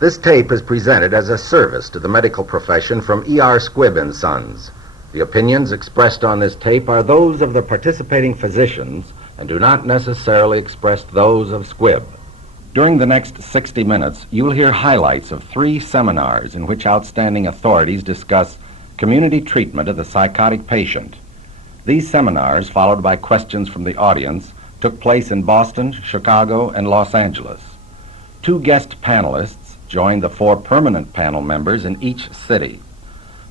This tape is presented as a service to the medical profession from E.R. Squibb & Sons. The opinions expressed on this tape are those of the participating physicians and do not necessarily express those of Squibb. During the next 60 minutes, you will hear highlights of 3 seminars in which outstanding authorities discuss community treatment of the psychotic patient. These seminars, followed by questions from the audience, took place in Boston, Chicago, and Los Angeles. 2 guest panelists joined the 4 permanent panel members in each city.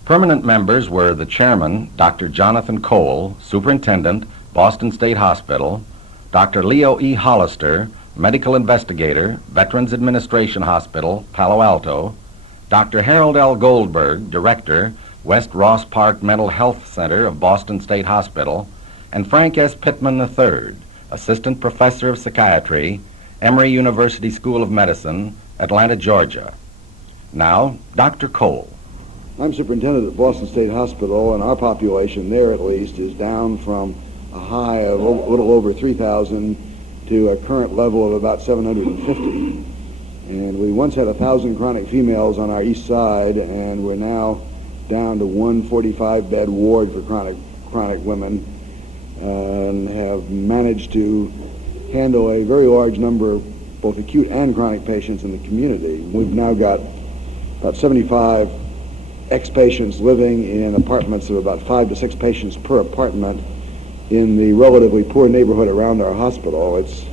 Permanent members were the chairman, Dr. Jonathan Cole, Superintendent, Boston State Hospital, Dr. Leo E. Hollister, Medical Investigator, Veterans Administration Hospital, Palo Alto, Dr. Harold L. Goldberg, Director, West Ross Park Mental Health Center of Boston State Hospital, and Frank S. Pittman III, Assistant Professor of Psychiatry, Emory University School of Medicine, Atlanta, Georgia. Now, Dr. Cole. I'm superintendent at Boston State Hospital, and our population there, at least, is down from a high of a little over 3,000 to a current level of about 750. And we once had 1,000 chronic females on our east side, and we're now down to 1 45-bed ward for chronic women, and have managed to handle a very large number of both acute and chronic patients in the community. We've now got about 75 ex-patients living in apartments of about 5 to 6 patients per apartment in the relatively poor neighborhood around our hospital. It's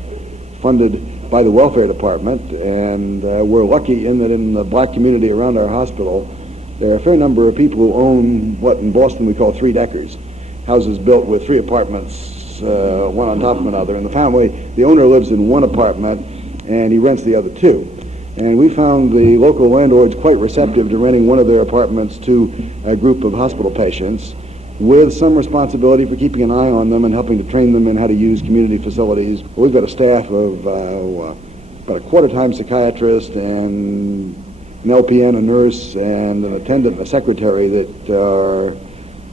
funded by the welfare department, and we're lucky in that in the black community around our hospital, there are a fair number of people who own what in Boston we call 3-deckers, houses built with 3 apartments, one on top of another. And the owner lives in one apartment, and he rents the other 2. And we found the local landlords quite receptive to renting one of their apartments to a group of hospital patients, with some responsibility for keeping an eye on them and helping to train them in how to use community facilities. We've got a staff of about a quarter-time psychiatrist and an LPN, a nurse, and an attendant and a secretary that are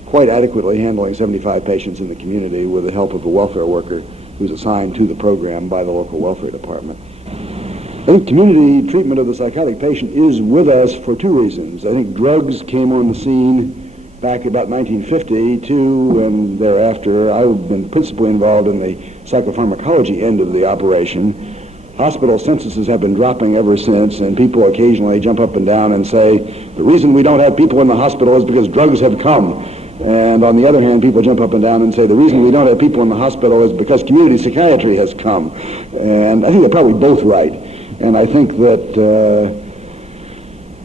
quite adequately handling 75 patients in the community with the help of a welfare worker who's assigned to the program by the local welfare department. I think community treatment of the psychotic patient is with us for 2 reasons. I think drugs came on the scene back about 1952, and thereafter I've been principally involved in the psychopharmacology end of the operation. Hospital censuses have been dropping ever since, and people occasionally jump up and down and say, the reason we don't have people in the hospital is because drugs have come. And on the other hand, people jump up and down and say, the reason we don't have people in the hospital is because community psychiatry has come. And I think they're probably both right. And I think that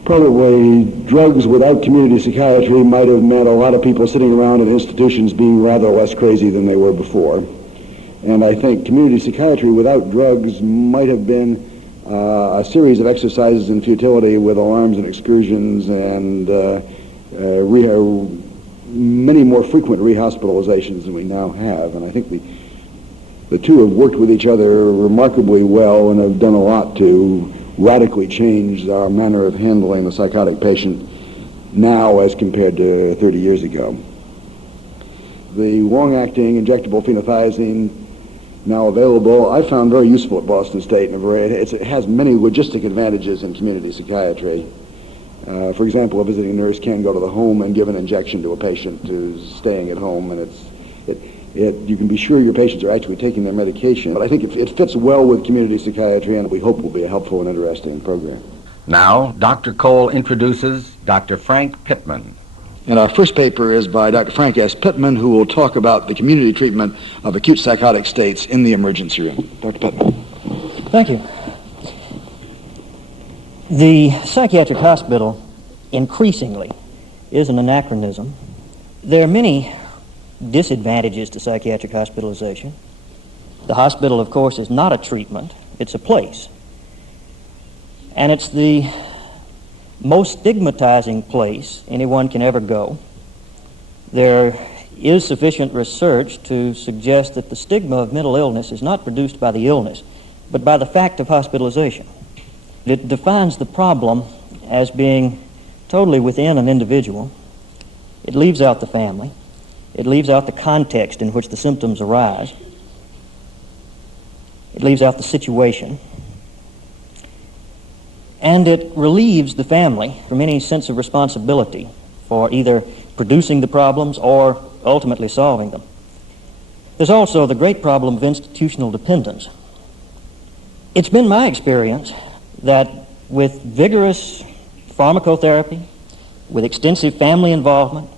probably drugs without community psychiatry might have meant a lot of people sitting around in institutions being rather less crazy than they were before. And I think community psychiatry without drugs might have been a series of exercises in futility with alarms and excursions and many more frequent rehospitalizations than we now have. And I think the 2 have worked with each other remarkably well and have done a lot to radically change our manner of handling the psychotic patient now as compared to 30 years ago. The long-acting injectable phenothiazine now available, I found very useful at Boston State. It has many logistic advantages in community psychiatry. For example, a visiting nurse can go to the home and give an injection to a patient who's staying at home, and you can be sure your patients are actually taking their medication. But I think it fits well with community psychiatry, and we hope will be a helpful and interesting program. Now, Dr. Cole introduces Dr. Frank Pittman. And our first paper is by Dr. Frank S. Pittman, who will talk about the community treatment of acute psychotic states in the emergency room. Dr. Pittman. Thank you. The psychiatric hospital increasingly is an anachronism. There are many disadvantages to psychiatric hospitalization. The hospital, of course, is not a treatment, it's a place. And it's the most stigmatizing place anyone can ever go. There is sufficient research to suggest that the stigma of mental illness is not produced by the illness, but by the fact of hospitalization. It defines the problem as being totally within an individual. It leaves out the family. It leaves out the context in which the symptoms arise. It leaves out the situation. and it relieves the family from any sense of responsibility for either producing the problems or ultimately solving them. There's also the great problem of institutional dependence. It's been my experience that with vigorous pharmacotherapy, with extensive family involvement,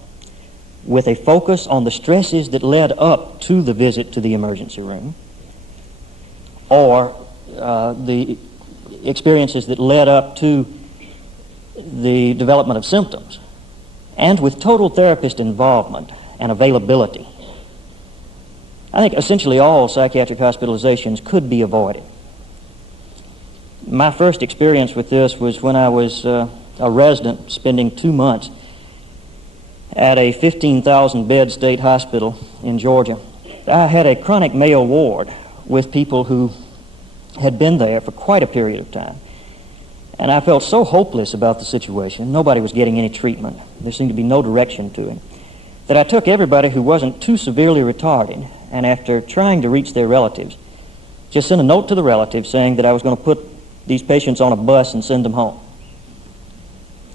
with a focus on the stresses that led up to the visit to the emergency room, or the experiences that led up to the development of symptoms, and with total therapist involvement and availability, I think essentially all psychiatric hospitalizations could be avoided. My first experience with this was when I was a resident spending 2 months at a 15,000-bed state hospital in Georgia. I had a chronic male ward with people who had been there for quite a period of time. And I felt so hopeless about the situation. Nobody was getting any treatment. There seemed to be no direction to him. That I took everybody who wasn't too severely retarded, and after trying to reach their relatives, just sent a note to the relatives saying that I was going to put these patients on a bus and send them home.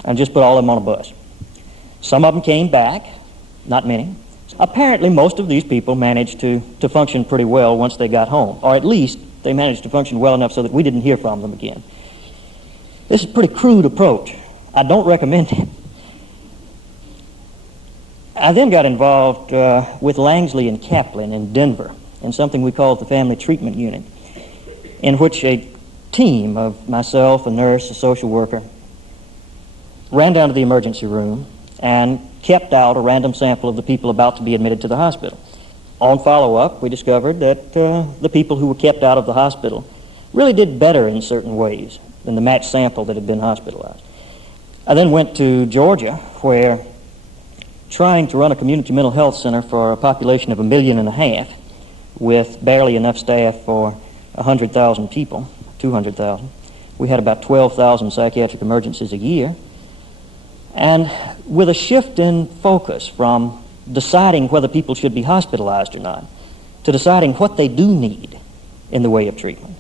And just put all of them on a bus. Some of them came back, not many. Apparently most of these people managed to function pretty well once they got home, or at least they managed to function well enough so that we didn't hear from them again. This is a pretty crude approach. I don't recommend it. I then got involved with Langsley and Kaplan in Denver in something we called the Family Treatment Unit, in which a team of myself, a nurse, a social worker, ran down to the emergency room and kept out a random sample of the people about to be admitted to the hospital. On follow-up, we discovered that the people who were kept out of the hospital really did better in certain ways than the matched sample that had been hospitalized. I then went to Georgia, where trying to run a community mental health center for a population of 1.5 million with barely enough staff for 100,000 people, 200,000, we had about 12,000 psychiatric emergencies a year. And with a shift in focus from deciding whether people should be hospitalized or not to deciding what they do need in the way of treatment,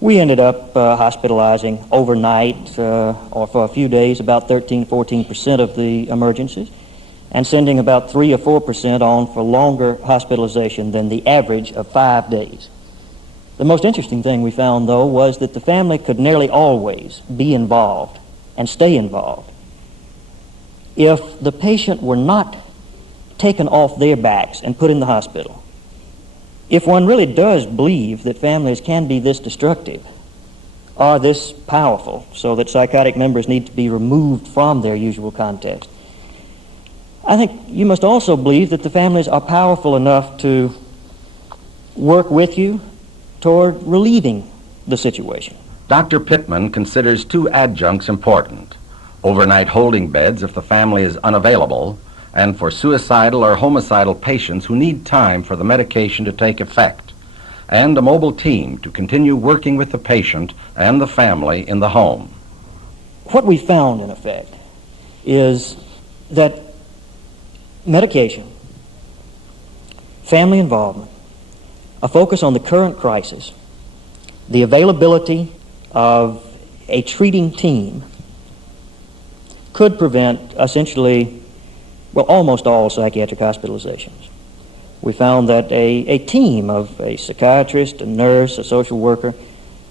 we ended up hospitalizing overnight or for a few days about 13-14% of the emergencies, and sending about 3 or 4% on for longer hospitalization than the average of 5 days. The most interesting thing we found, though, was that the family could nearly always be involved and stay involved if the patient were not taken off their backs and put in the hospital. If one really does believe that families can be this destructive or this powerful so that psychotic members need to be removed from their usual context, I think you must also believe that the families are powerful enough to work with you toward relieving the situation. Dr. Pittman considers 2 adjuncts important: overnight holding beds if the family is unavailable, and for suicidal or homicidal patients who need time for the medication to take effect, and a mobile team to continue working with the patient and the family in the home. What we found, in effect, is that medication, family involvement, a focus on the current crisis, the availability of a treating team could prevent essentially, well, almost all psychiatric hospitalizations. We found that a team of a psychiatrist, a nurse, a social worker,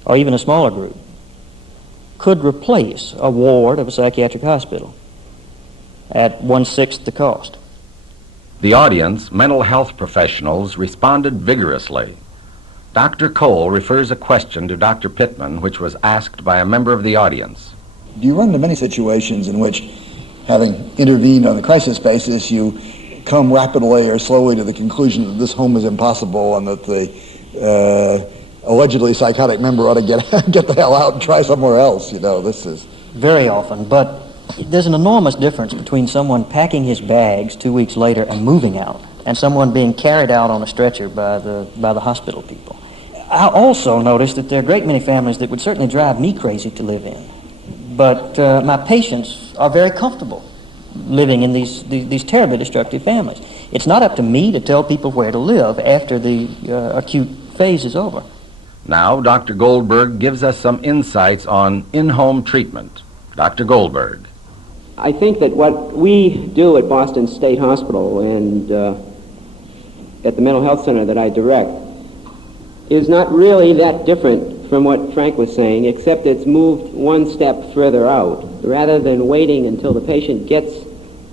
or even a smaller group could replace a ward of a psychiatric hospital at 1/6 the cost. The audience, mental health professionals, responded vigorously. Dr. Cole refers a question to Dr. Pittman, which was asked by a member of the audience. Do you run into many situations in which, having intervened on the crisis basis, you come rapidly or slowly to the conclusion that this home is impossible and that the allegedly psychotic member ought to get the hell out and try somewhere else? You know, this is... Very often, but there's an enormous difference between someone packing his bags 2 weeks later and moving out and someone being carried out on a stretcher by the hospital people. I also noticed that there are a great many families that would certainly drive me crazy to live in. But my patients are very comfortable living in these terribly destructive families. It's not up to me to tell people where to live after the acute phase is over. Now, Dr. Goldberg gives us some insights on in-home treatment. Dr. Goldberg. I think that what we do at Boston State Hospital and at the mental health center that I direct is not really that different from what Frank was saying, except it's moved one step further out. Rather than waiting until the patient gets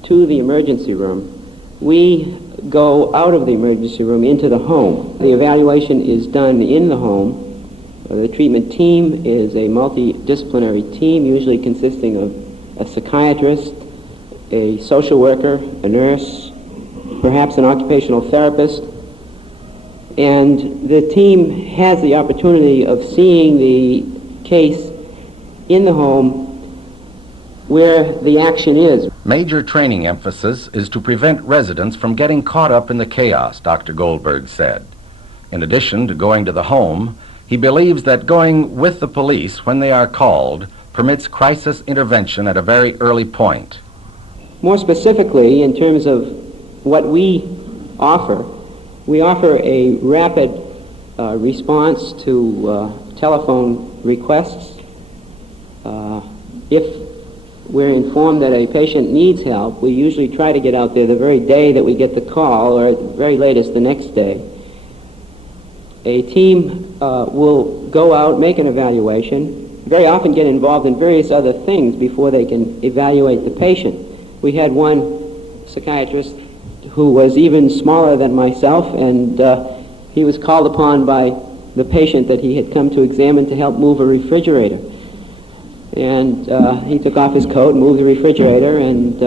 to the emergency room, we go out of the emergency room into the home. The evaluation is done in the home. The treatment team is a multidisciplinary team, usually consisting of a psychiatrist, a social worker, a nurse, perhaps an occupational therapist. And the team has the opportunity of seeing the case in the home where the action is. Major training emphasis is to prevent residents from getting caught up in the chaos, Dr. Goldberg said. In addition to going to the home, he believes that going with the police when they are called permits crisis intervention at a very early point. More specifically, in terms of what we offer a rapid response to telephone requests. If we're informed that a patient needs help, we usually try to get out there the very day that we get the call, or at the very latest the next day. A team will go out, make an evaluation, very often get involved in various other things before they can evaluate the patient. We had one psychiatrist who was even smaller than myself, and he was called upon by the patient that he had come to examine to help move a refrigerator. And he took off his coat, moved the refrigerator, and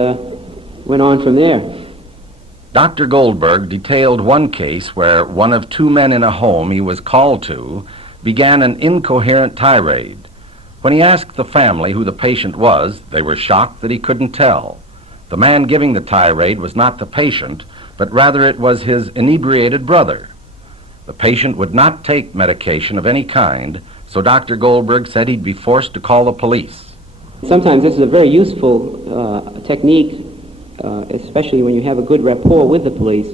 went on from there. Dr. Goldberg detailed one case where one of two men in a home he was called to began an incoherent tirade. When he asked the family who the patient was, they were shocked that he couldn't tell. The man giving the tirade was not the patient, but rather it was his inebriated brother. The patient would not take medication of any kind, so Dr. Goldberg said he'd be forced to call the police. Sometimes this is a very useful technique, especially when you have a good rapport with the police,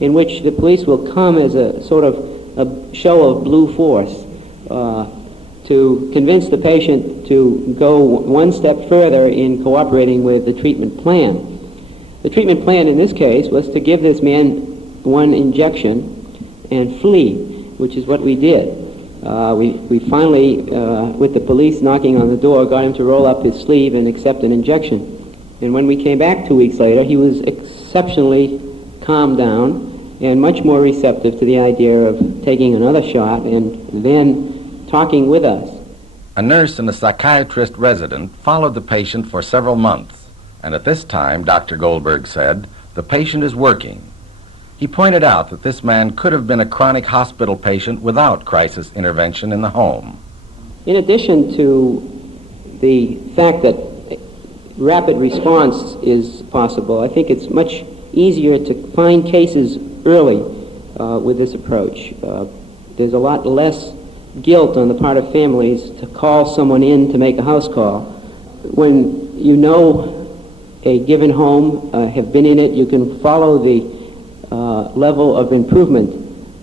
in which the police will come as a sort of a show of blue force to convince the patient to go one step further in cooperating with the treatment plan. The treatment plan in this case was to give this man one injection and flee, which is what we did. We finally, with the police knocking on the door, got him to roll up his sleeve and accept an injection. And when we came back 2 weeks later, he was exceptionally calmed down and much more receptive to the idea of taking another shot and then talking with us. A nurse and a psychiatrist resident followed the patient for several months, and at this time, Dr. Goldberg said, the patient is working. He pointed out that this man could have been a chronic hospital patient without crisis intervention in the home. In addition to the fact that rapid response is possible, I think it's much easier to find cases early with this approach. There's a lot less guilt on the part of families to call someone in to make a house call. When you know a given home, have been in it, you can follow the level of improvement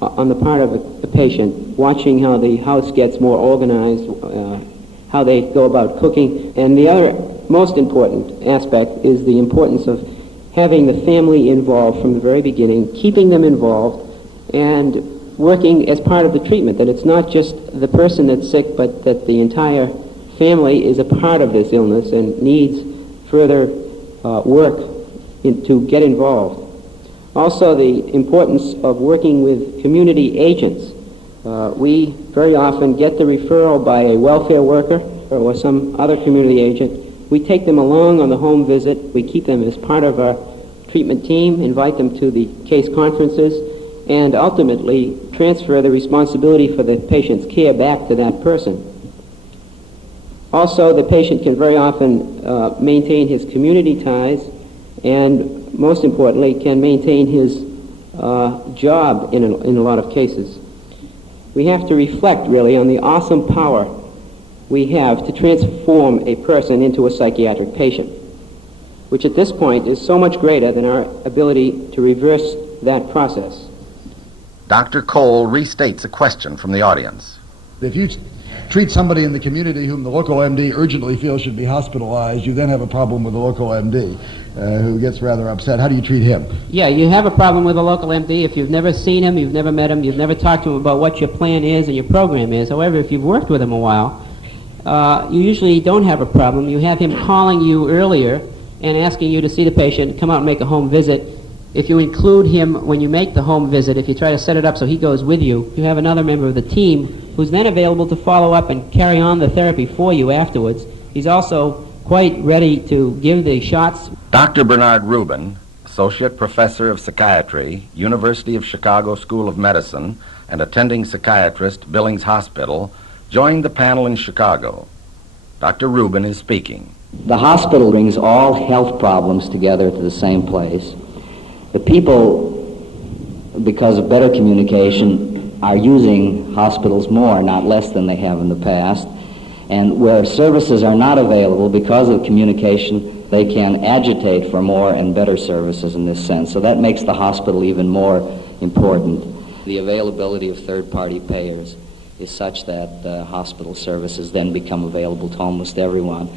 on the part of the patient, watching how the house gets more organized, how they go about cooking. And the other most important aspect is the importance of having the family involved from the very beginning, keeping them involved, and working as part of the treatment, that it's not just the person that's sick, but that the entire family is a part of this illness and needs further work to get involved. Also, the importance of working with community agents. We very often get the referral by a welfare worker or some other community agent. We take them along on the home visit. We keep them as part of our treatment team, invite them to the case conferences, and ultimately transfer the responsibility for the patient's care back to that person. Also, the patient can very often maintain his community ties, and most importantly, can maintain his job in a lot of cases. We have to reflect, really, on the awesome power we have to transform a person into a psychiatric patient, which at this point is so much greater than our ability to reverse that process. Dr. Cole restates a question from the audience. If you treat somebody in the community whom the local MD urgently feels should be hospitalized, you then have a problem with the local MD who gets rather upset. How do you treat him? Yeah, you have a problem with a local MD if you've never seen him, you've never met him, you've never talked to him about what your plan is and your program is. However, if you've worked with him a while, you usually don't have a problem. You have him calling you earlier and asking you to see the patient, come out and make a home visit. If you include him when you make the home visit, if you try to set it up so he goes with you, you have another member of the team who's then available to follow up and carry on the therapy for you afterwards. He's also quite ready to give the shots. Dr. Bernard Rubin, Associate Professor of Psychiatry, University of Chicago School of Medicine, and attending psychiatrist, Billings Hospital, joined the panel in Chicago. Dr. Rubin is speaking. The hospital brings all health problems together to the same place. The people, because of better communication, are using hospitals more, not less than they have in the past. And where services are not available because of communication, they can agitate for more and better services in this sense. So that makes the hospital even more important. The availability of third-party payers is such that hospital services then become available to almost everyone.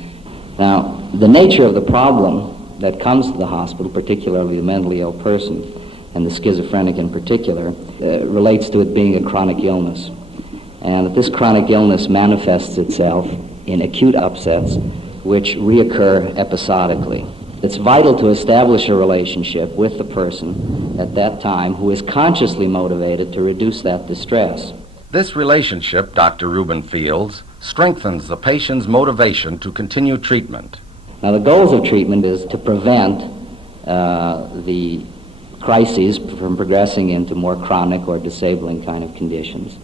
Now, the nature of the problem that comes to the hospital, particularly the mentally ill person, and the schizophrenic in particular, relates to it being a chronic illness. And that this chronic illness manifests itself in acute upsets which reoccur episodically. It's vital to establish a relationship with the person at that time who is consciously motivated to reduce that distress. This relationship, Dr. Rubin feels, strengthens the patient's motivation to continue treatment. Now, the goals of treatment is to prevent the crises from progressing into more chronic or disabling kind of conditions.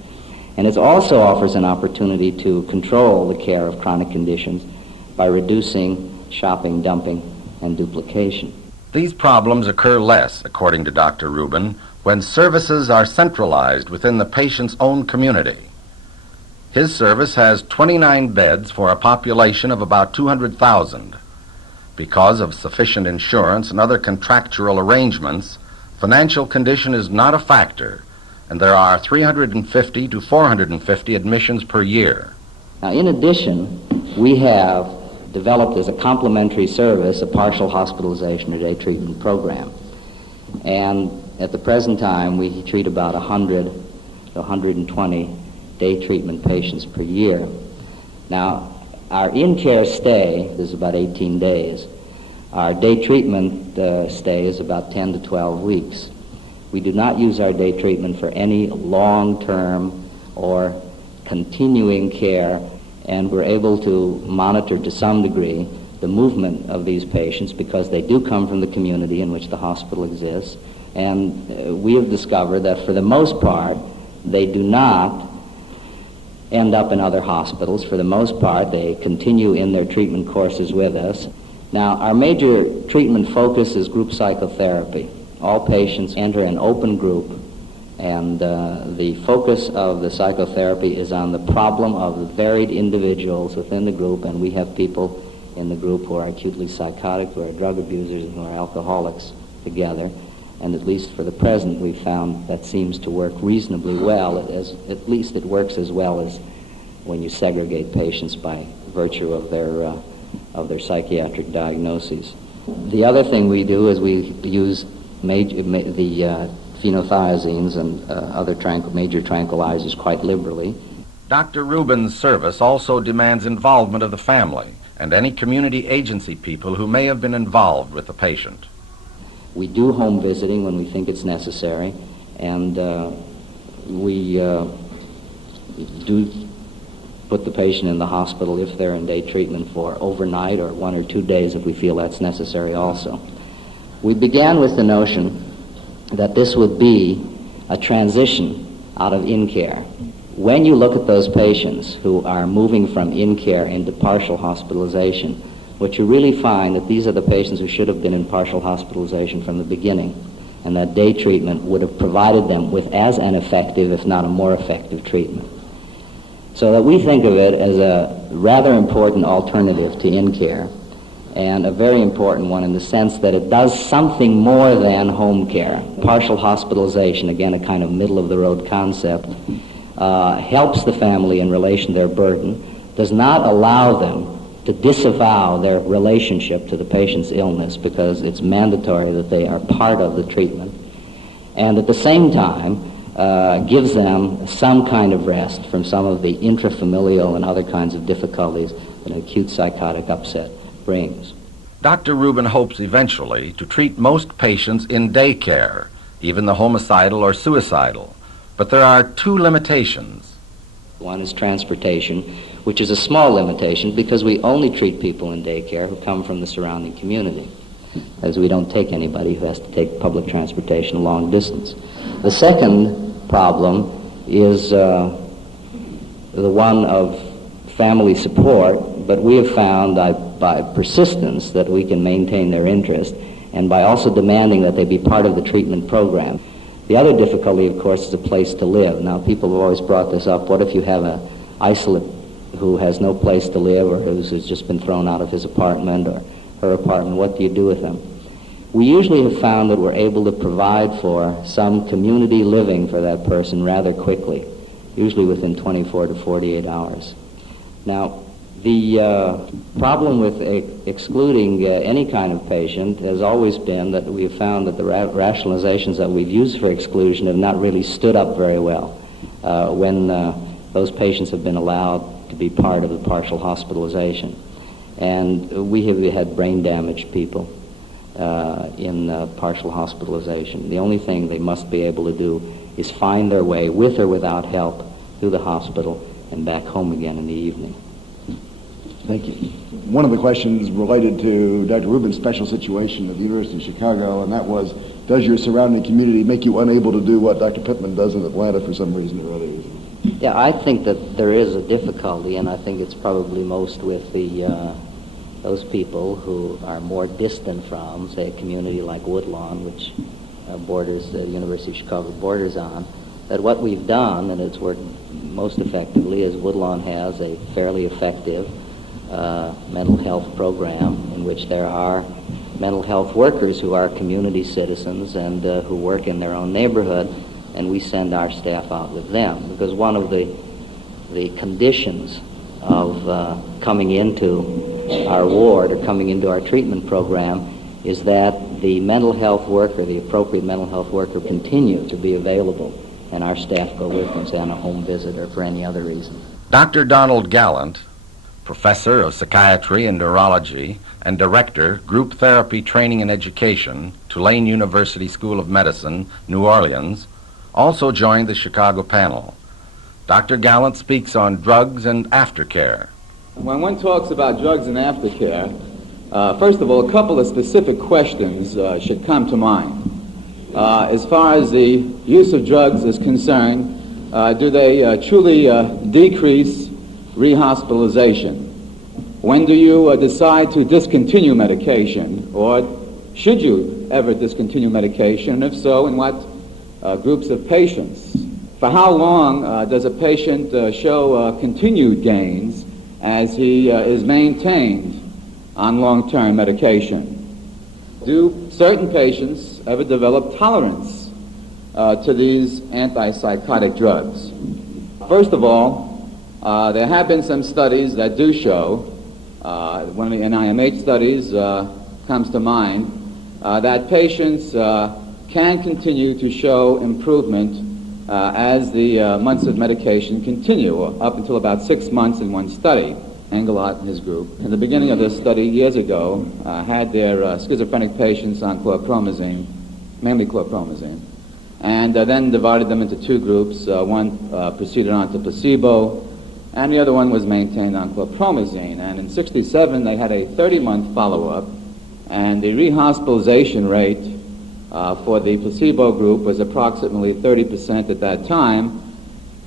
And it also offers an opportunity to control the care of chronic conditions by reducing shopping, dumping, and duplication. These problems occur less, according to Dr. Rubin, when services are centralized within the patient's own community. His service has 29 beds for a population of about 200,000. Because of sufficient insurance and other contractual arrangements, financial condition is not a factor, and there are 350 to 450 admissions per year. Now, in addition, we have developed as a complementary service a partial hospitalization or day treatment program. And at the present time, we treat about 100 to 120 day treatment patients per year. Now, our in-care stay is about 18 days. Our day treatment stay is about 10 to 12 weeks. We do not use our day treatment for any long-term or continuing care, and we're able to monitor to some degree the movement of these patients because they do come from the community in which the hospital exists. And we have discovered that for the most part, they do not end up in other hospitals. For the most part, they continue in their treatment courses with us. Now, our major treatment focus is group psychotherapy. All patients enter an open group, and the focus of the psychotherapy is on the problem of the varied individuals within the group, and we have people in the group who are acutely psychotic, who are drug abusers, and who are alcoholics together. And at least for the present, we've found that seems to work reasonably well. At least it works as well as when you segregate patients by virtue of their psychiatric diagnoses. The other thing we do is we use the phenothiazines and other major tranquilizers quite liberally. Dr. Rubin's service also demands involvement of the family and any community agency people who may have been involved with the patient. We do home visiting when we think it's necessary, and we do put the patient in the hospital if they're in day treatment for overnight or 1 or 2 days if we feel that's necessary also. We began with the notion that this would be a transition out of in-care. When you look at those patients who are moving from in-care into partial hospitalization, what you really find that these are the patients who should have been in partial hospitalization from the beginning, and that day treatment would have provided them with as an effective, if not a more effective treatment. So that we think of it as a rather important alternative to in-care, and a very important one in the sense that it does something more than home care. Partial hospitalization, again, a kind of middle-of-the-road concept, helps the family in relation to their burden, does not allow them to disavow their relationship to the patient's illness because it's mandatory that they are part of the treatment, and at the same time gives them some kind of rest from some of the intrafamilial and other kinds of difficulties that an acute psychotic upset brings. Dr. Rubin hopes eventually to treat most patients in daycare, even the homicidal or suicidal, but there are two limitations. One is transportation, which is a small limitation because we only treat people in daycare who come from the surrounding community, as we don't take anybody who has to take public transportation a long distance. The second problem is the one of family support, but we have found by persistence that we can maintain their interest, and by also demanding that they be part of the treatment program. The other difficulty, of course, is a place to live. Now, people have always brought this up. What if you have an isolate who has no place to live, or who's just been thrown out of his apartment or her apartment? What do you do with them? We usually have found that we're able to provide for some community living for that person rather quickly, usually within 24 to 48 hours. Now, the problem with excluding any kind of patient has always been that we have found that the rationalizations that we've used for exclusion have not really stood up very well when those patients have been allowed to be part of the partial hospitalization. And we have had brain-damaged people in partial hospitalization. The only thing they must be able to do is find their way, with or without help, through the hospital and back home again in the evening. Thank you. One of the questions related to Dr. Rubin's special situation at the University of Chicago, and that was, does your surrounding community make you unable to do what Dr. Pittman does in Atlanta for some reason or other? Yeah, I think that there is a difficulty, and I think it's probably most with those people who are more distant from, say, a community like Woodlawn, which borders the University of Chicago borders on, that what we've done, and it's worked most effectively, is Woodlawn has a fairly effective mental health program in which there are mental health workers who are community citizens and who work in their own neighborhood, and we send our staff out with them, because one of the conditions of coming into our ward or coming into our treatment program is that the mental health worker, the appropriate mental health worker, continue to be available, and our staff go with them, say on a home visit or for any other reason. Dr. Donald Galliant, professor of psychiatry and neurology and director, group therapy training and education, Tulane University School of Medicine, New Orleans, also joined the Chicago panel. Dr. Galliant speaks on drugs and aftercare. When one talks about drugs and aftercare, first of all, a couple of specific questions should come to mind. As far as the use of drugs is concerned, do they truly decrease rehospitalization? When do you decide to discontinue medication, or should you ever discontinue medication? And if so, in what groups of patients? For how long does a patient show continued gains as he is maintained on long-term medication? Do certain patients ever develop tolerance to these antipsychotic drugs? First of all, there have been some studies that do show, one of the NIMH studies comes to mind, that patients can continue to show improvement as the months of medication continue, up until about 6 months in one study. Engelhardt and his group, in the beginning of this study years ago, had their schizophrenic patients on chlorpromazine, mainly chlorpromazine, and then divided them into two groups. One proceeded on to placebo, and the other one was maintained on chlorpromazine. And in 1967, they had a 30-month follow-up, and the rehospitalization rate for the placebo group was approximately 30% at that time,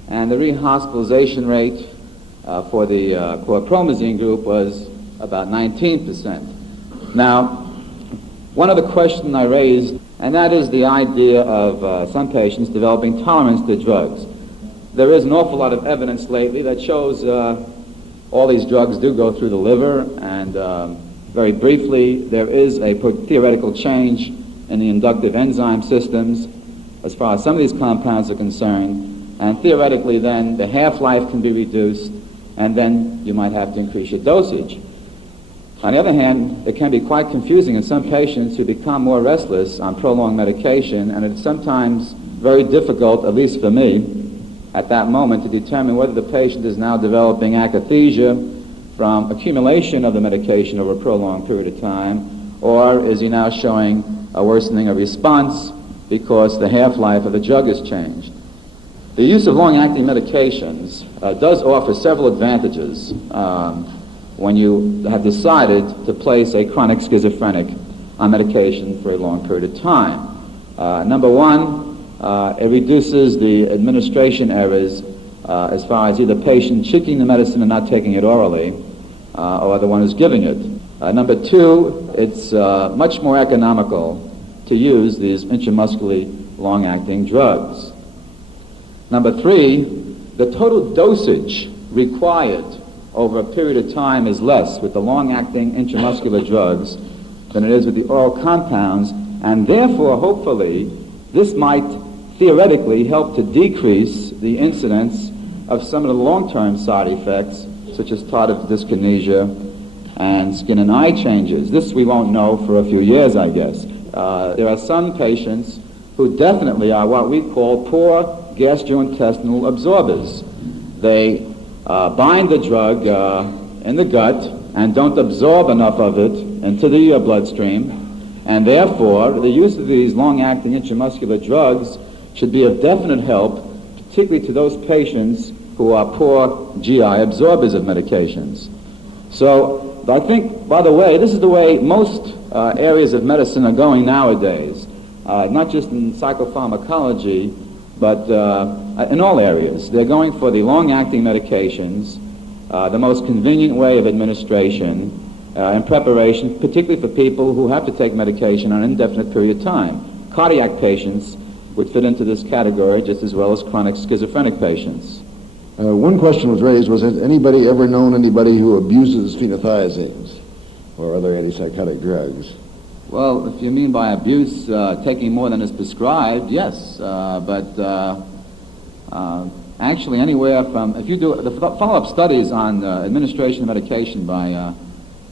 and the rehospitalization rate for the chlorpromazine group was about 19%. Now, one of the questions I raised, and that is the idea of some patients developing tolerance to drugs. There is an awful lot of evidence lately that shows all these drugs do go through the liver, and very briefly, there is a theoretical change in the inductive enzyme systems as far as some of these compounds are concerned. and theoretically then the half-life can be reduced, and then you might have to increase your dosage. On the other hand, it can be quite confusing in some patients who become more restless on prolonged medication, and it's sometimes very difficult, at least for me, at that moment to determine whether the patient is now developing akathisia from accumulation of the medication over a prolonged period of time, or is he now showing a worsening of response because the half-life of the drug has changed. The use of long-acting medications does offer several advantages when you have decided to place a chronic schizophrenic on medication for a long period of time. Number one, it reduces the administration errors as far as either patient taking the medicine and not taking it orally, or the one who's giving it. Number two, it's much more economical to use these intramuscularly long-acting drugs. Number three, the total dosage required over a period of time is less with the long-acting intramuscular drugs than it is with the oral compounds, and therefore, hopefully, this might theoretically help to decrease the incidence of some of the long-term side effects, such as tardive dyskinesia and skin and eye changes. This we won't know for a few years, I guess. There are some patients who definitely are what we call poor gastrointestinal absorbers. They bind the drug in the gut and don't absorb enough of it into the bloodstream, and therefore the use of these long-acting intramuscular drugs should be of definite help, particularly to those patients who are poor GI absorbers of medications. So I think, by the way, this is the way most areas of medicine are going nowadays, not just in psychopharmacology, but in all areas. They're going for the long-acting medications, the most convenient way of administration, and preparation, particularly for people who have to take medication on an indefinite period of time. Cardiac patients would fit into this category just as well as chronic schizophrenic patients. One question was raised, was has anybody ever known anybody who abuses phenothiazines or other antipsychotic drugs? Well, if you mean by abuse, taking more than is prescribed, yes, but actually anywhere from, if you do the follow-up studies on administration of medication by,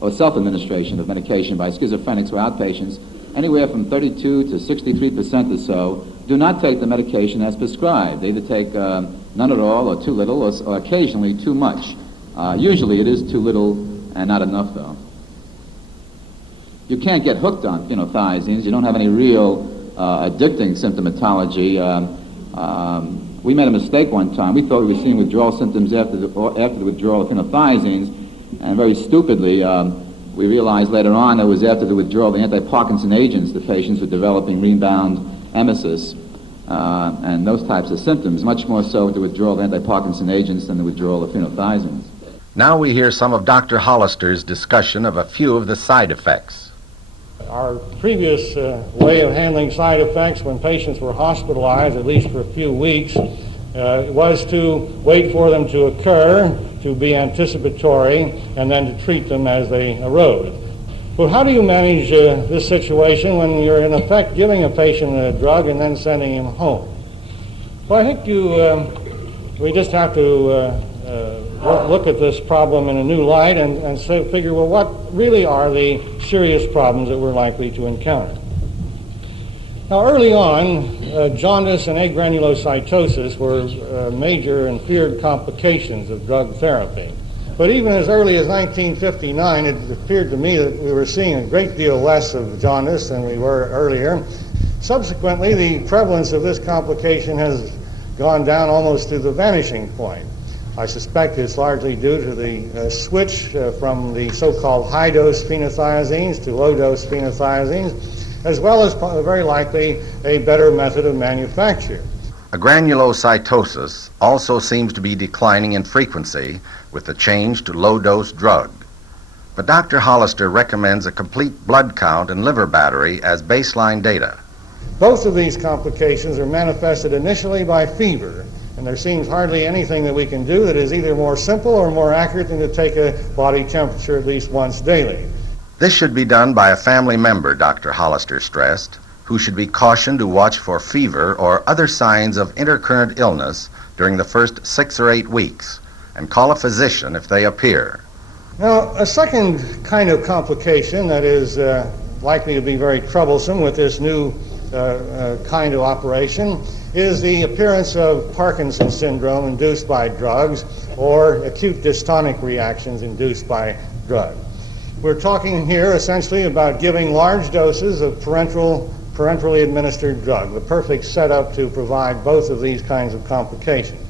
or self-administration of medication by schizophrenics or outpatients, anywhere from 32 to 63% or so do not take the medication as prescribed. They either take none at all or too little or occasionally too much. Usually it is too little and not enough, though. You can't get hooked on phenothiazines. You don't have any real addicting symptomatology. We made a mistake one time. We thought we were seeing withdrawal symptoms after the withdrawal of phenothiazines, and very stupidly, we realized later on it was after the withdrawal of the anti-Parkinson agents the patients were developing rebound emesis and those types of symptoms, much more so with the withdrawal of anti-Parkinson agents than the withdrawal of phenothiazines. Now we hear some of Dr. Hollister's discussion of a few of the side effects. Our previous way of handling side effects when patients were hospitalized, at least for a few weeks, was to wait for them to occur, to be anticipatory, and then to treat them as they arose. But how do you manage this situation when you're in effect giving a patient a drug and then sending him home? Well, I think we just have to look at this problem in a new light and figure, well, what really are the serious problems that we're likely to encounter? Now, early on, jaundice and agranulocytosis were major and feared complications of drug therapy. But even as early as 1959, it appeared to me that we were seeing a great deal less of jaundice than we were earlier. Subsequently, the prevalence of this complication has gone down almost to the vanishing point. I suspect it's largely due to the switch from the so-called high-dose phenothiazines to low-dose phenothiazines, as well as very likely a better method of manufacture. Agranulocytosis also seems to be declining in frequency with the change to low-dose drug. But Dr. Hollister recommends a complete blood count and liver battery as baseline data. Both of these complications are manifested initially by fever, and there seems hardly anything that we can do that is either more simple or more accurate than to take a body temperature at least once daily. This should be done by a family member, Dr. Hollister stressed, who should be cautioned to watch for fever or other signs of intercurrent illness during the first 6 or 8 weeks, and call a physician if they appear. Now, a second kind of complication that is likely to be very troublesome with this new kind of operation is the appearance of Parkinson's syndrome induced by drugs or acute dystonic reactions induced by drugs. We're talking here essentially about giving large doses of parenterally administered drug, the perfect setup to provide both of these kinds of complications.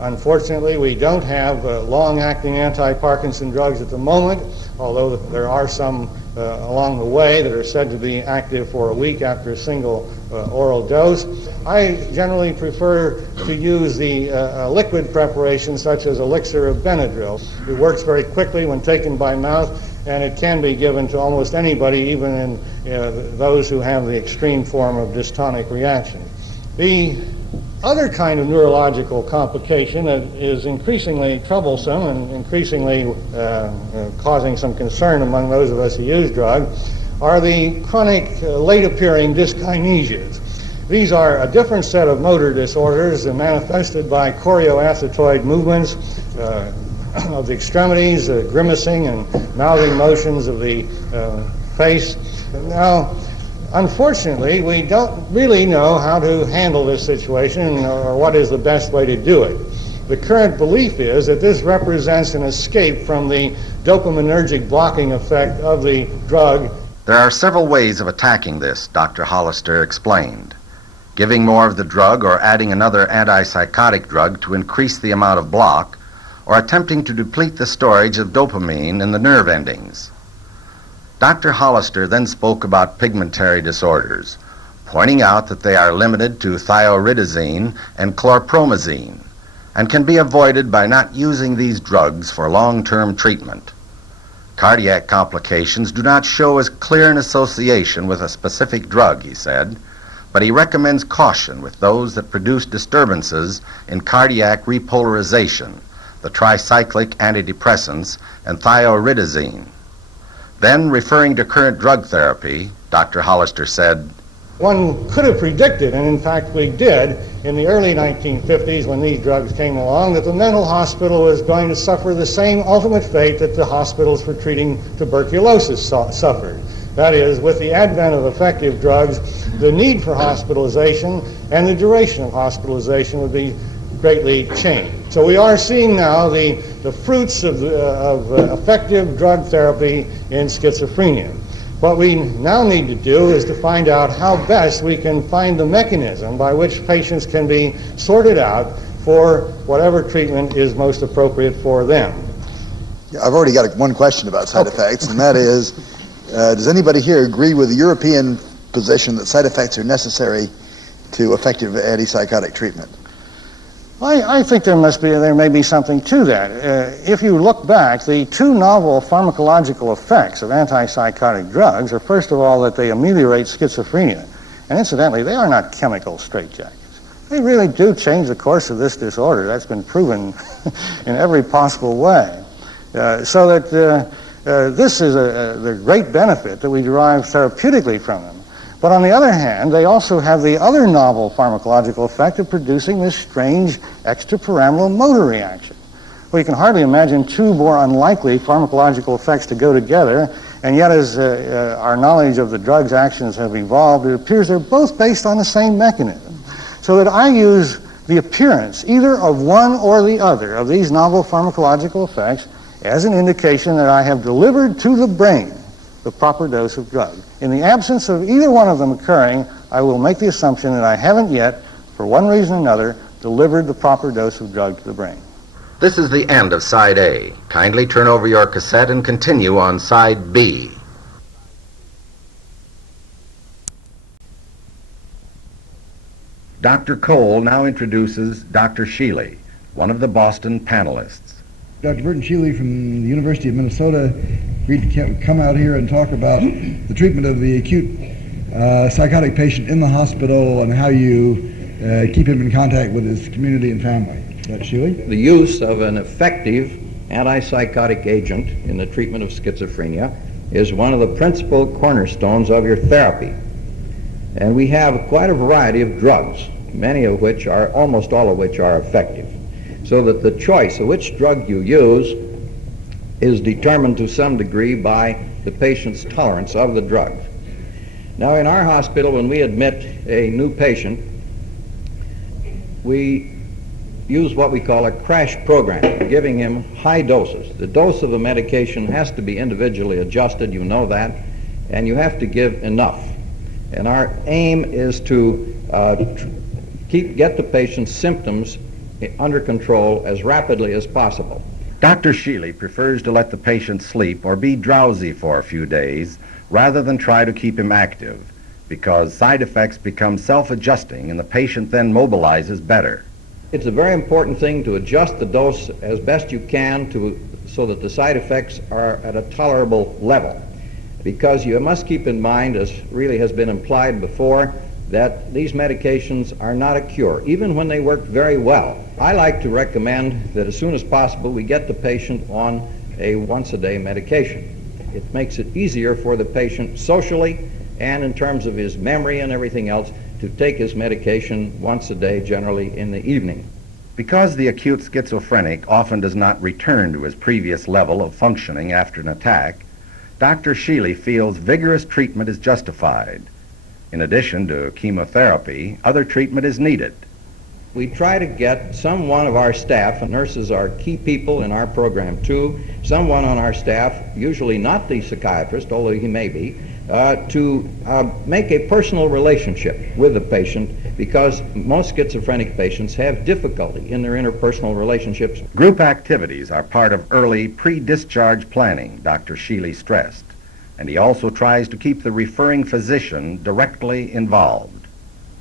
Unfortunately, we don't have long-acting anti-Parkinson drugs at the moment, although there are some along the way that are said to be active for a week after a single oral dose. I generally prefer to use the liquid preparation such as elixir of Benadryl. It works very quickly when taken by mouth, and it can be given to almost anybody, even in those who have the extreme form of dystonic reaction. The other kind of neurological complication that is increasingly troublesome and increasingly causing some concern among those of us who use drugs are the chronic late-appearing dyskinesias. These are a different set of motor disorders manifested by chorioathetoid movements of the extremities, grimacing and mouthing motions of the face. Now, unfortunately, we don't really know how to handle this situation or what is the best way to do it. The current belief is that this represents an escape from the dopaminergic blocking effect of the drug. There are several ways of attacking this, Dr. Hollister explained. Giving more of the drug or adding another antipsychotic drug to increase the amount of block, or attempting to deplete the storage of dopamine in the nerve endings. Dr. Hollister then spoke about pigmentary disorders, pointing out that they are limited to thioridazine and chlorpromazine and can be avoided by not using these drugs for long-term treatment. Cardiac complications do not show as clear an association with a specific drug, he said, but he recommends caution with those that produce disturbances in cardiac repolarization, the tricyclic antidepressants and thioridazine. Then, referring to current drug therapy, Dr. Hollister said, one could have predicted, and in fact we did, in the early 1950s when these drugs came along, that the mental hospital was going to suffer the same ultimate fate that the hospitals for treating tuberculosis suffered. That is, with the advent of effective drugs, the need for hospitalization and the duration of hospitalization would be greatly changed. So we are seeing now the fruits of effective drug therapy in schizophrenia. What we now need to do is to find out how best we can find the mechanism by which patients can be sorted out for whatever treatment is most appropriate for them. Yeah, I've already got one question about side effects, and that is, does anybody here agree with the European position that side effects are necessary to effective antipsychotic treatment? I think there may be something to that. If you look back, the two novel pharmacological effects of antipsychotic drugs are, first of all, that they ameliorate schizophrenia. And incidentally, they are not chemical straitjackets. They really do change the course of this disorder. That's been proven in every possible way. So that this is the great benefit that we derive therapeutically from them. But on the other hand, they also have the other novel pharmacological effect of producing this strange extrapyramidal motor reaction. Well, you can hardly imagine two more unlikely pharmacological effects to go together, and yet as our knowledge of the drug's actions have evolved, it appears they're both based on the same mechanism. So that I use the appearance either of one or the other of these novel pharmacological effects as an indication that I have delivered to the brain the proper dose of drug. In the absence of either one of them occurring, I will make the assumption that I haven't yet, for one reason or another, delivered the proper dose of drug to the brain. This is the end of Side A. Kindly turn over your cassette and continue on Side B. Dr. Cole now introduces Dr. Schiele, one of the Boston panelists. Dr. Burton Schiele from the University of Minnesota agreed to come out here and talk about the treatment of the acute psychotic patient in the hospital and how you keep him in contact with his community and family. Dr. Schiele? The use of an effective antipsychotic agent in the treatment of schizophrenia is one of the principal cornerstones of your therapy. And we have quite a variety of drugs, many of which are, almost all of which are effective. So that the choice of which drug you use is determined to some degree by the patient's tolerance of the drug. Now, in our hospital, when we admit a new patient, we use what we call a crash program, giving him high doses. The dose of the medication has to be individually adjusted, you know that, and you have to give enough. And our aim is to get the patient's symptoms under control as rapidly as possible. Dr. Schiele prefers to let the patient sleep or be drowsy for a few days rather than try to keep him active, because side effects become self-adjusting and the patient then mobilizes better. It's a very important thing to adjust the dose as best you can so that the side effects are at a tolerable level, because you must keep in mind, as really has been implied before, that these medications are not a cure, even when they work very well. I like to recommend that as soon as possible we get the patient on a once-a-day medication. It makes it easier for the patient socially and in terms of his memory and everything else to take his medication once a day, generally in the evening. Because the acute schizophrenic often does not return to his previous level of functioning after an attack, Dr. Schiele feels vigorous treatment is justified. In addition to chemotherapy, other treatment is needed. We try to get someone of our staff, and nurses are key people in our program too, someone on our staff, usually not the psychiatrist, although he may be, to make a personal relationship with the patient, because most schizophrenic patients have difficulty in their interpersonal relationships. Group activities are part of early pre-discharge planning, Dr. Schiele stressed, and he also tries to keep the referring physician directly involved.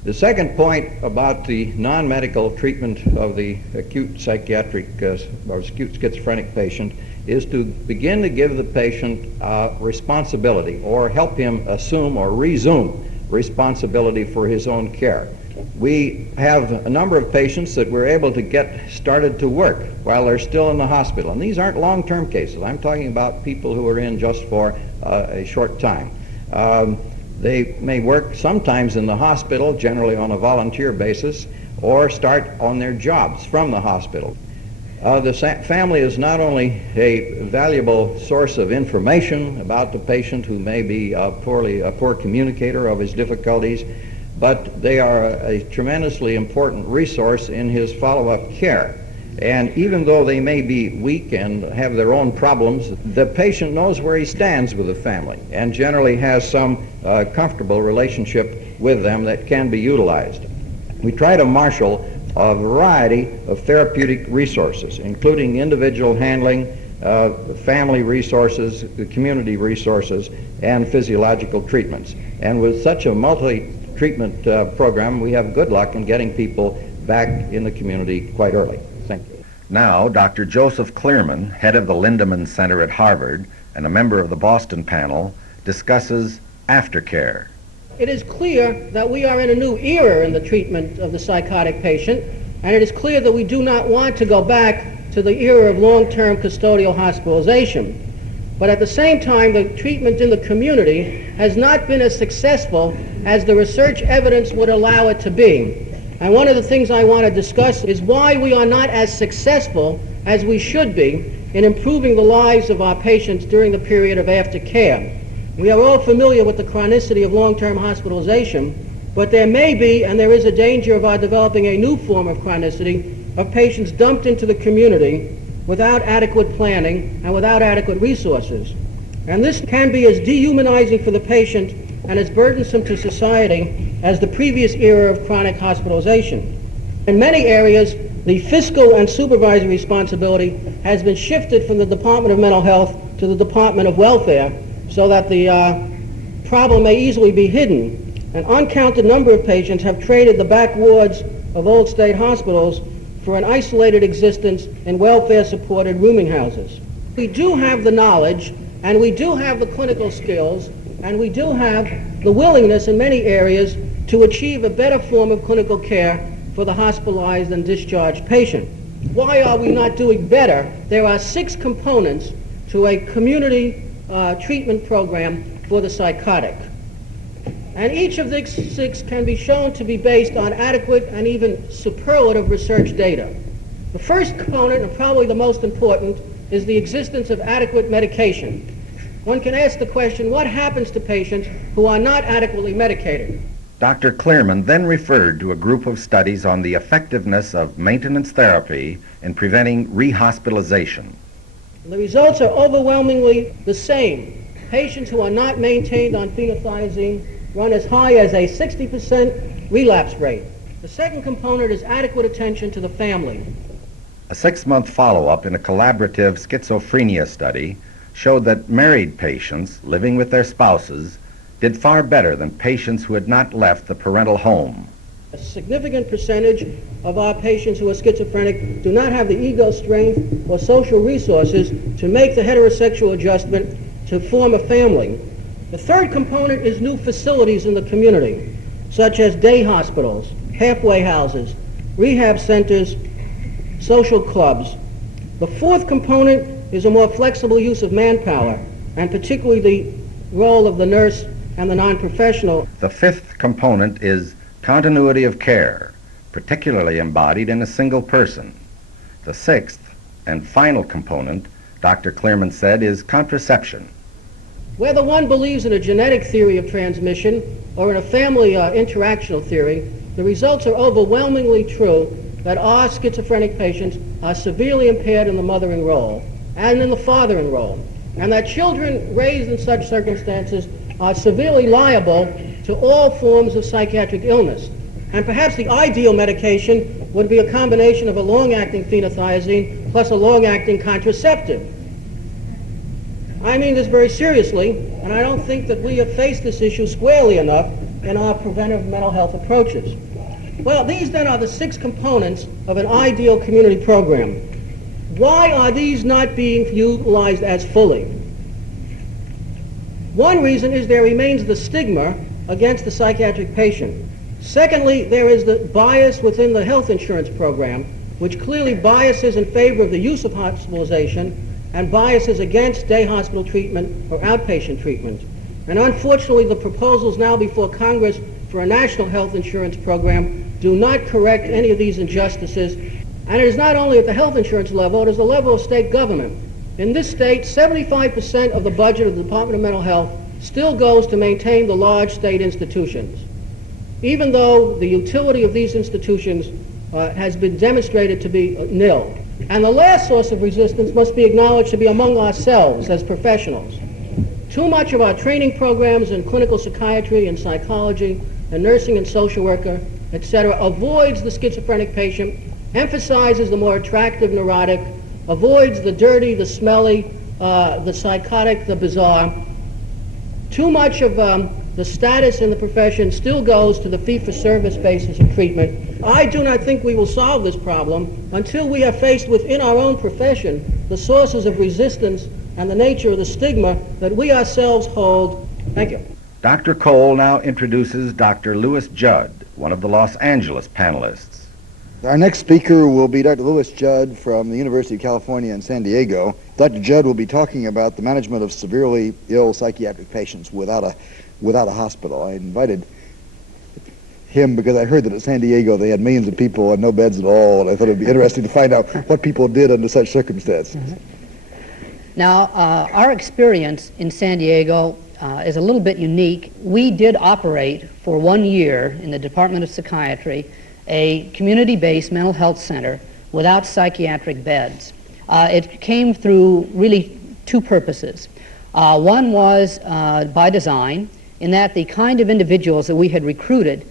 The second point about the non-medical treatment of the acute psychiatric or acute schizophrenic patient is to begin to give the patient responsibility, or help him assume or resume responsibility for his own care. We have a number of patients that we're able to get started to work while they're still in the hospital. And these aren't long-term cases. I'm talking about people who are in just for a short time. They may work sometimes in the hospital, generally on a volunteer basis, or start on their jobs from the hospital. The family is not only a valuable source of information about the patient who may be a poor communicator of his difficulties, but they are a tremendously important resource in his follow-up care. And even though they may be weak and have their own problems, the patient knows where he stands with the family and generally has some comfortable relationship with them that can be utilized. We try to marshal a variety of therapeutic resources, including individual handling, family resources, community resources, and physiological treatments. And with such a multi-treatment program, we have good luck in getting people back in the community quite early. Thank you. Now, Dr. Joseph Klerman, head of the Lindemann Center at Harvard and a member of the Boston panel, discusses aftercare. It is clear that we are in a new era in the treatment of the psychotic patient, and it is clear that we do not want to go back to the era of long-term custodial hospitalization. But at the same time, the treatment in the community has not been as successful as the research evidence would allow it to be. And one of the things I want to discuss is why we are not as successful as we should be in improving the lives of our patients during the period of aftercare. We are all familiar with the chronicity of long-term hospitalization, but there may be, and there is a danger of our developing a new form of chronicity of patients dumped into the community without adequate planning and without adequate resources. And this can be as dehumanizing for the patient and as burdensome to society as the previous era of chronic hospitalization. In many areas, the fiscal and supervisory responsibility has been shifted from the Department of Mental Health to the Department of Welfare, so that the problem may easily be hidden. An uncounted number of patients have traded the back wards of old state hospitals for an isolated existence in welfare-supported rooming houses. We do have the knowledge, and we do have the clinical skills, and we do have the willingness in many areas to achieve a better form of clinical care for the hospitalized and discharged patient. Why are we not doing better? There are 6 components to a community treatment program for the psychotic. And each of these six can be shown to be based on adequate and even superlative research data. The first component, and probably the most important, is the existence of adequate medication. One can ask the question, what happens to patients who are not adequately medicated? Dr. Klerman then referred to a group of studies on the effectiveness of maintenance therapy in preventing rehospitalization. The results are overwhelmingly the same. Patients who are not maintained on phenothiazine run as high as a 60% relapse rate. The second component is adequate attention to the family. A 6-month follow-up in a collaborative schizophrenia study showed that married patients living with their spouses did far better than patients who had not left the parental home. A significant percentage of our patients who are schizophrenic do not have the ego strength or social resources to make the heterosexual adjustment to form a family. The third component is new facilities in the community, such as day hospitals, halfway houses, rehab centers, social clubs. The fourth component is a more flexible use of manpower, and particularly the role of the nurse and the non-professional. The fifth component is continuity of care, particularly embodied in a single person. The sixth and final component, Dr. Klerman said, is contraception. Whether one believes in a genetic theory of transmission or in a family interactional theory, the results are overwhelmingly true that our schizophrenic patients are severely impaired in the mothering role and in the fathering role, and that children raised in such circumstances are severely liable to all forms of psychiatric illness. And perhaps the ideal medication would be a combination of a long-acting phenothiazine plus a long-acting contraceptive. I mean this very seriously, and I don't think that we have faced this issue squarely enough in our preventive mental health approaches. Well, these then are the 6 components of an ideal community program. Why are these not being utilized as fully? One reason is there remains the stigma against the psychiatric patient. Secondly, there is the bias within the health insurance program, which clearly biases in favor of the use of hospitalization and biases against day hospital treatment or outpatient treatment. And unfortunately, the proposals now before Congress for a national health insurance program do not correct any of these injustices. And it is not only at the health insurance level, it is the level of state government. In this state, 75% of the budget of the Department of Mental Health still goes to maintain the large state institutions, even though the utility of these institutions has been demonstrated to be nil. And the last source of resistance must be acknowledged to be among ourselves as professionals. Too much of our training programs in clinical psychiatry and psychology and nursing and social worker, etc., avoids the schizophrenic patient, emphasizes the more attractive neurotic, avoids the dirty, the smelly, the psychotic, the bizarre. Too much of the status in the profession still goes to the fee-for-service basis of treatment. I do not think we will solve this problem until we are faced within our own profession the sources of resistance and the nature of the stigma that we ourselves hold. Thank you. Dr. Cole now introduces Dr. Louis Judd, one of the Los Angeles panelists. Our next speaker will be Dr. Louis Judd from the University of California in San Diego. Dr. Judd will be talking about the management of severely ill psychiatric patients without a hospital. I invited him because I heard that at San Diego they had millions of people and no beds at all, and I thought it would be interesting to find out what people did under such circumstances. Now, our experience in San Diego is a little bit unique. We did operate for 1 year in the Department of Psychiatry a community-based mental health center without psychiatric beds. It came through really 2 purposes. One was by design, in that the kind of individuals that we had recruited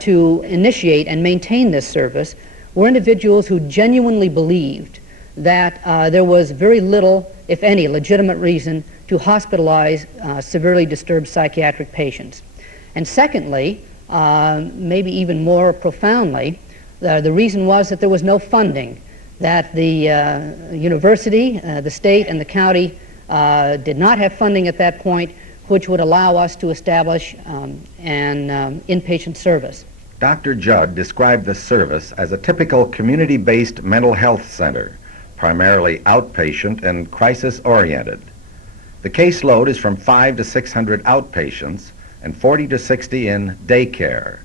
to initiate and maintain this service were individuals who genuinely believed that there was very little, if any, legitimate reason to hospitalize severely disturbed psychiatric patients. And secondly, maybe even more profoundly, the reason was that there was no funding, that the university, the state, and the county did not have funding at that point which would allow us to establish an inpatient service. Dr. Judd described the service as a typical community-based mental health center, primarily outpatient and crisis-oriented. The caseload is from 500 to 600 outpatients and 40 to 60 in daycare.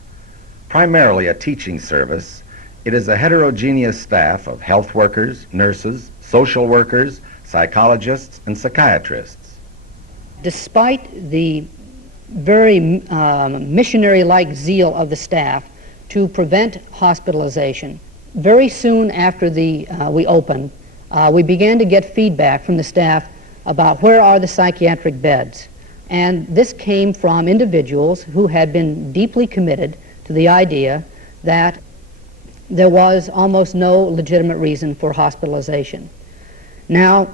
Primarily a teaching service, it is a heterogeneous staff of health workers, nurses, social workers, psychologists, and psychiatrists. Despite the very missionary-like zeal of the staff to prevent hospitalization, very soon after we opened, we began to get feedback from the staff about where are the psychiatric beds. And this came from individuals who had been deeply committed to the idea that there was almost no legitimate reason for hospitalization. Now,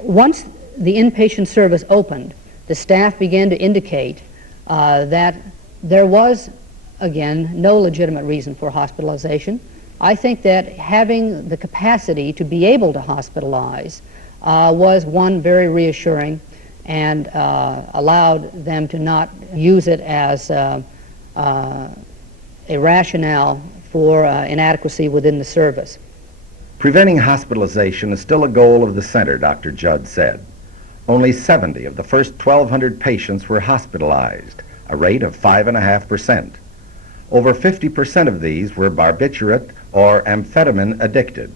once the inpatient service opened, the staff began to indicate that there was, again, no legitimate reason for hospitalization. I think that having the capacity to be able to hospitalize was one very reassuring and allowed them to not use it as a rationale for inadequacy within the service. Preventing hospitalization is still a goal of the center, Dr. Judd said. Only 70 of the first 1,200 patients were hospitalized, a rate of 5.5%. Over 50% of these were barbiturate or amphetamine addicted.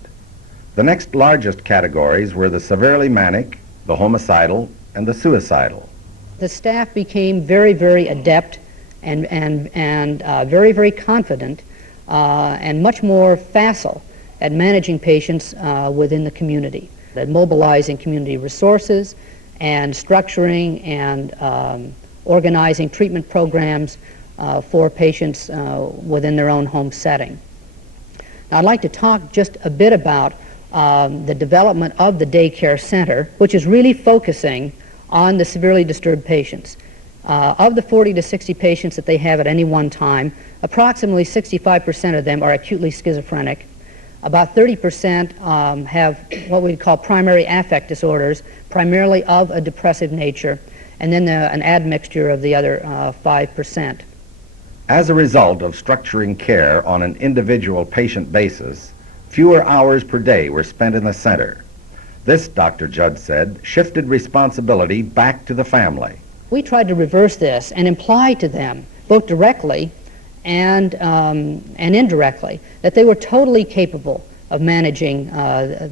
The next largest categories were the severely manic, the homicidal, and the suicidal. The staff became very, very adept and very, very confident and much more facile at managing patients within the community, at mobilizing community resources and structuring and organizing treatment programs for patients within their own home setting. Now, I'd like to talk just a bit about the development of the daycare center, which is really focusing on the severely disturbed patients. Of the 40 to 60 patients that they have at any one time, approximately 65% of them are acutely schizophrenic. About 30% have what we call primary affect disorders, primarily of a depressive nature, and then an admixture of the other 5%. As a result of structuring care on an individual patient basis, fewer hours per day were spent in the center. This, Dr. Judd said, shifted responsibility back to the family. We tried to reverse this and imply to them, both directly and indirectly, that they were totally capable of managing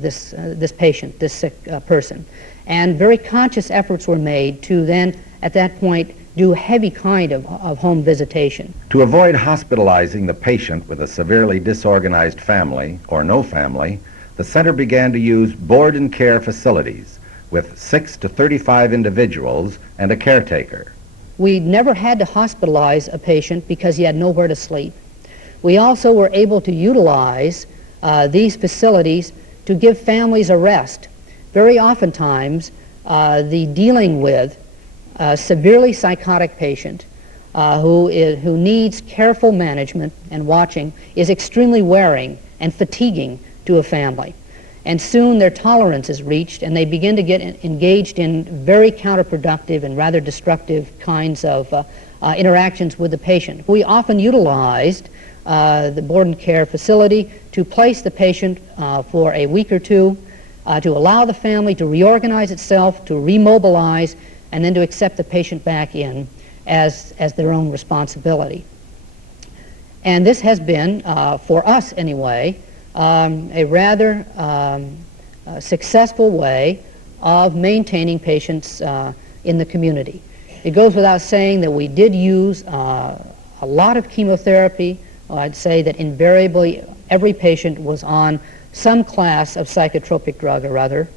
this patient, this sick person. And very conscious efforts were made to then, at that point, do a heavy kind of home visitation. To avoid hospitalizing the patient with a severely disorganized family or no family, the center began to use board and care facilities with 6 to 35 individuals and a caretaker. We never had to hospitalize a patient because he had nowhere to sleep. We also were able to utilize these facilities to give families a rest. Very oftentimes, the dealing with a severely psychotic patient who needs careful management and watching is extremely wearing and fatiguing to a family. And soon their tolerance is reached and they begin to get engaged in very counterproductive and rather destructive kinds of interactions with the patient. We often utilized the board and care facility to place the patient for a week or two, to allow the family to reorganize itself, to remobilize, and then to accept the patient back in as their own responsibility. And this has been, for us anyway, a rather successful way of maintaining patients in the community. It goes without saying that we did use a lot of chemotherapy. I'd say that invariably every patient was on some class of psychotropic drug or other,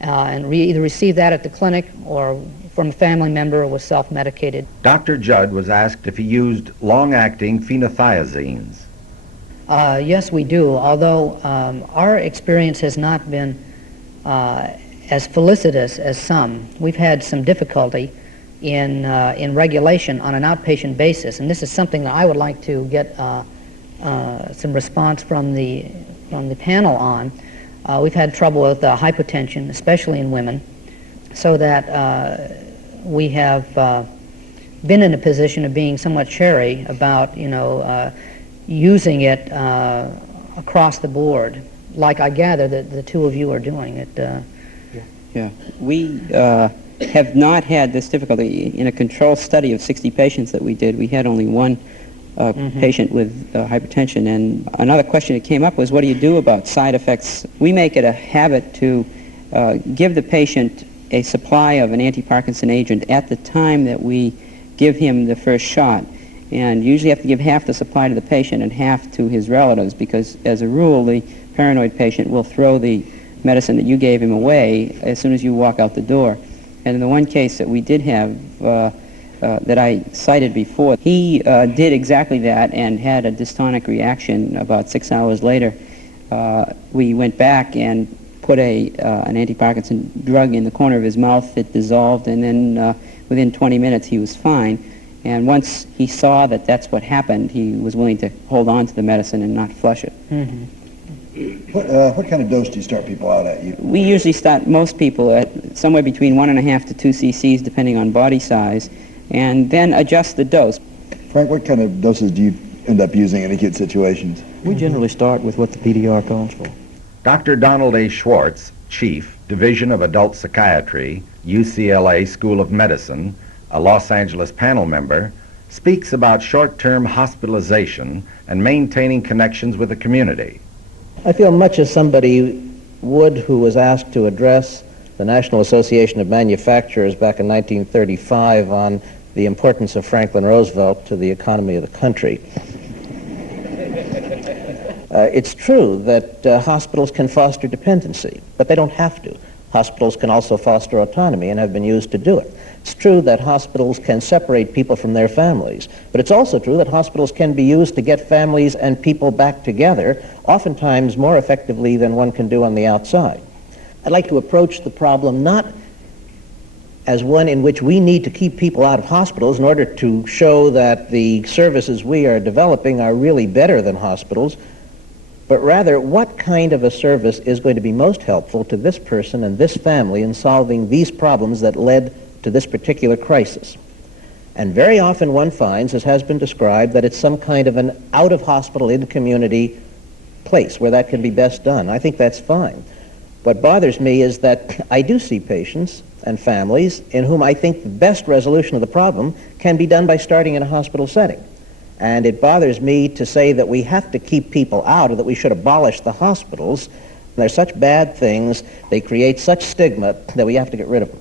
and either received that at the clinic or from a family member or was self-medicated. Dr. Judd was asked if he used long-acting phenothiazines. Yes, we do, although our experience has not been as felicitous as some. We've had some difficulty in regulation on an outpatient basis, and this is something that I would like to get some response from the panel on. We've had trouble with hypotension, especially in women, so that we have been in a position of being somewhat chary about, using it across the board, like I gather that the two of you are doing it. Yeah, we have not had this difficulty. In a control study of 60 patients that we did, we had only one patient with hypertension. And another question that came up was, what do you do about side effects? We make it a habit to give the patient a supply of an anti-Parkinson agent at the time that we give him the first shot. And usually have to give half the supply to the patient and half to his relatives, because as a rule the paranoid patient will throw the medicine that you gave him away as soon as you walk out the door. And in the one case that we did have that I cited before, he did exactly that and had a dystonic reaction about 6 hours later. We went back and put an anti-Parkinson drug in the corner of his mouth. It dissolved, and then within 20 minutes he was fine. And once he saw that that's what happened, he was willing to hold on to the medicine and not flush it. What kind of dose do you start people out at? We usually start most people at somewhere between 1.5 to 2 cc's, depending on body size, and then adjust the dose. Frank, what kind of doses do you end up using in acute situations? We generally start with what the PDR calls for. Dr. Donald A. Schwartz, Chief, Division of Adult Psychiatry, UCLA School of Medicine, a Los Angeles panel member, speaks about short-term hospitalization and maintaining connections with the community. I feel much as somebody would who was asked to address the National Association of Manufacturers back in 1935 on the importance of Franklin Roosevelt to the economy of the country. It's true that hospitals can foster dependency, but they don't have to. Hospitals can also foster autonomy and have been used to do it. It's true that hospitals can separate people from their families, but it's also true that hospitals can be used to get families and people back together, oftentimes more effectively than one can do on the outside. I'd like to approach the problem not as one in which we need to keep people out of hospitals in order to show that the services we are developing are really better than hospitals, but rather what kind of a service is going to be most helpful to this person and this family in solving these problems that led to this particular crisis. And very often one finds, as has been described, that it's some kind of an out-of-hospital, in-community place where that can be best done. I think that's fine. What bothers me is that I do see patients and families in whom I think the best resolution of the problem can be done by starting in a hospital setting. And it bothers me to say that we have to keep people out, or that we should abolish the hospitals. They're such bad things, they create such stigma that we have to get rid of them.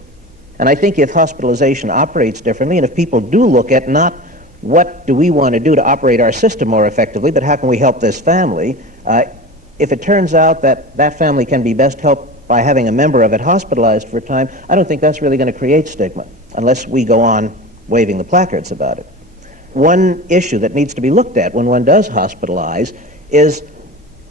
And I think if hospitalization operates differently, and if people do look at not what do we want to do to operate our system more effectively, but how can we help this family, if it turns out that that family can be best helped by having a member of it hospitalized for a time, I don't think that's really going to create stigma, unless we go on waving the placards about it. One issue that needs to be looked at when one does hospitalize is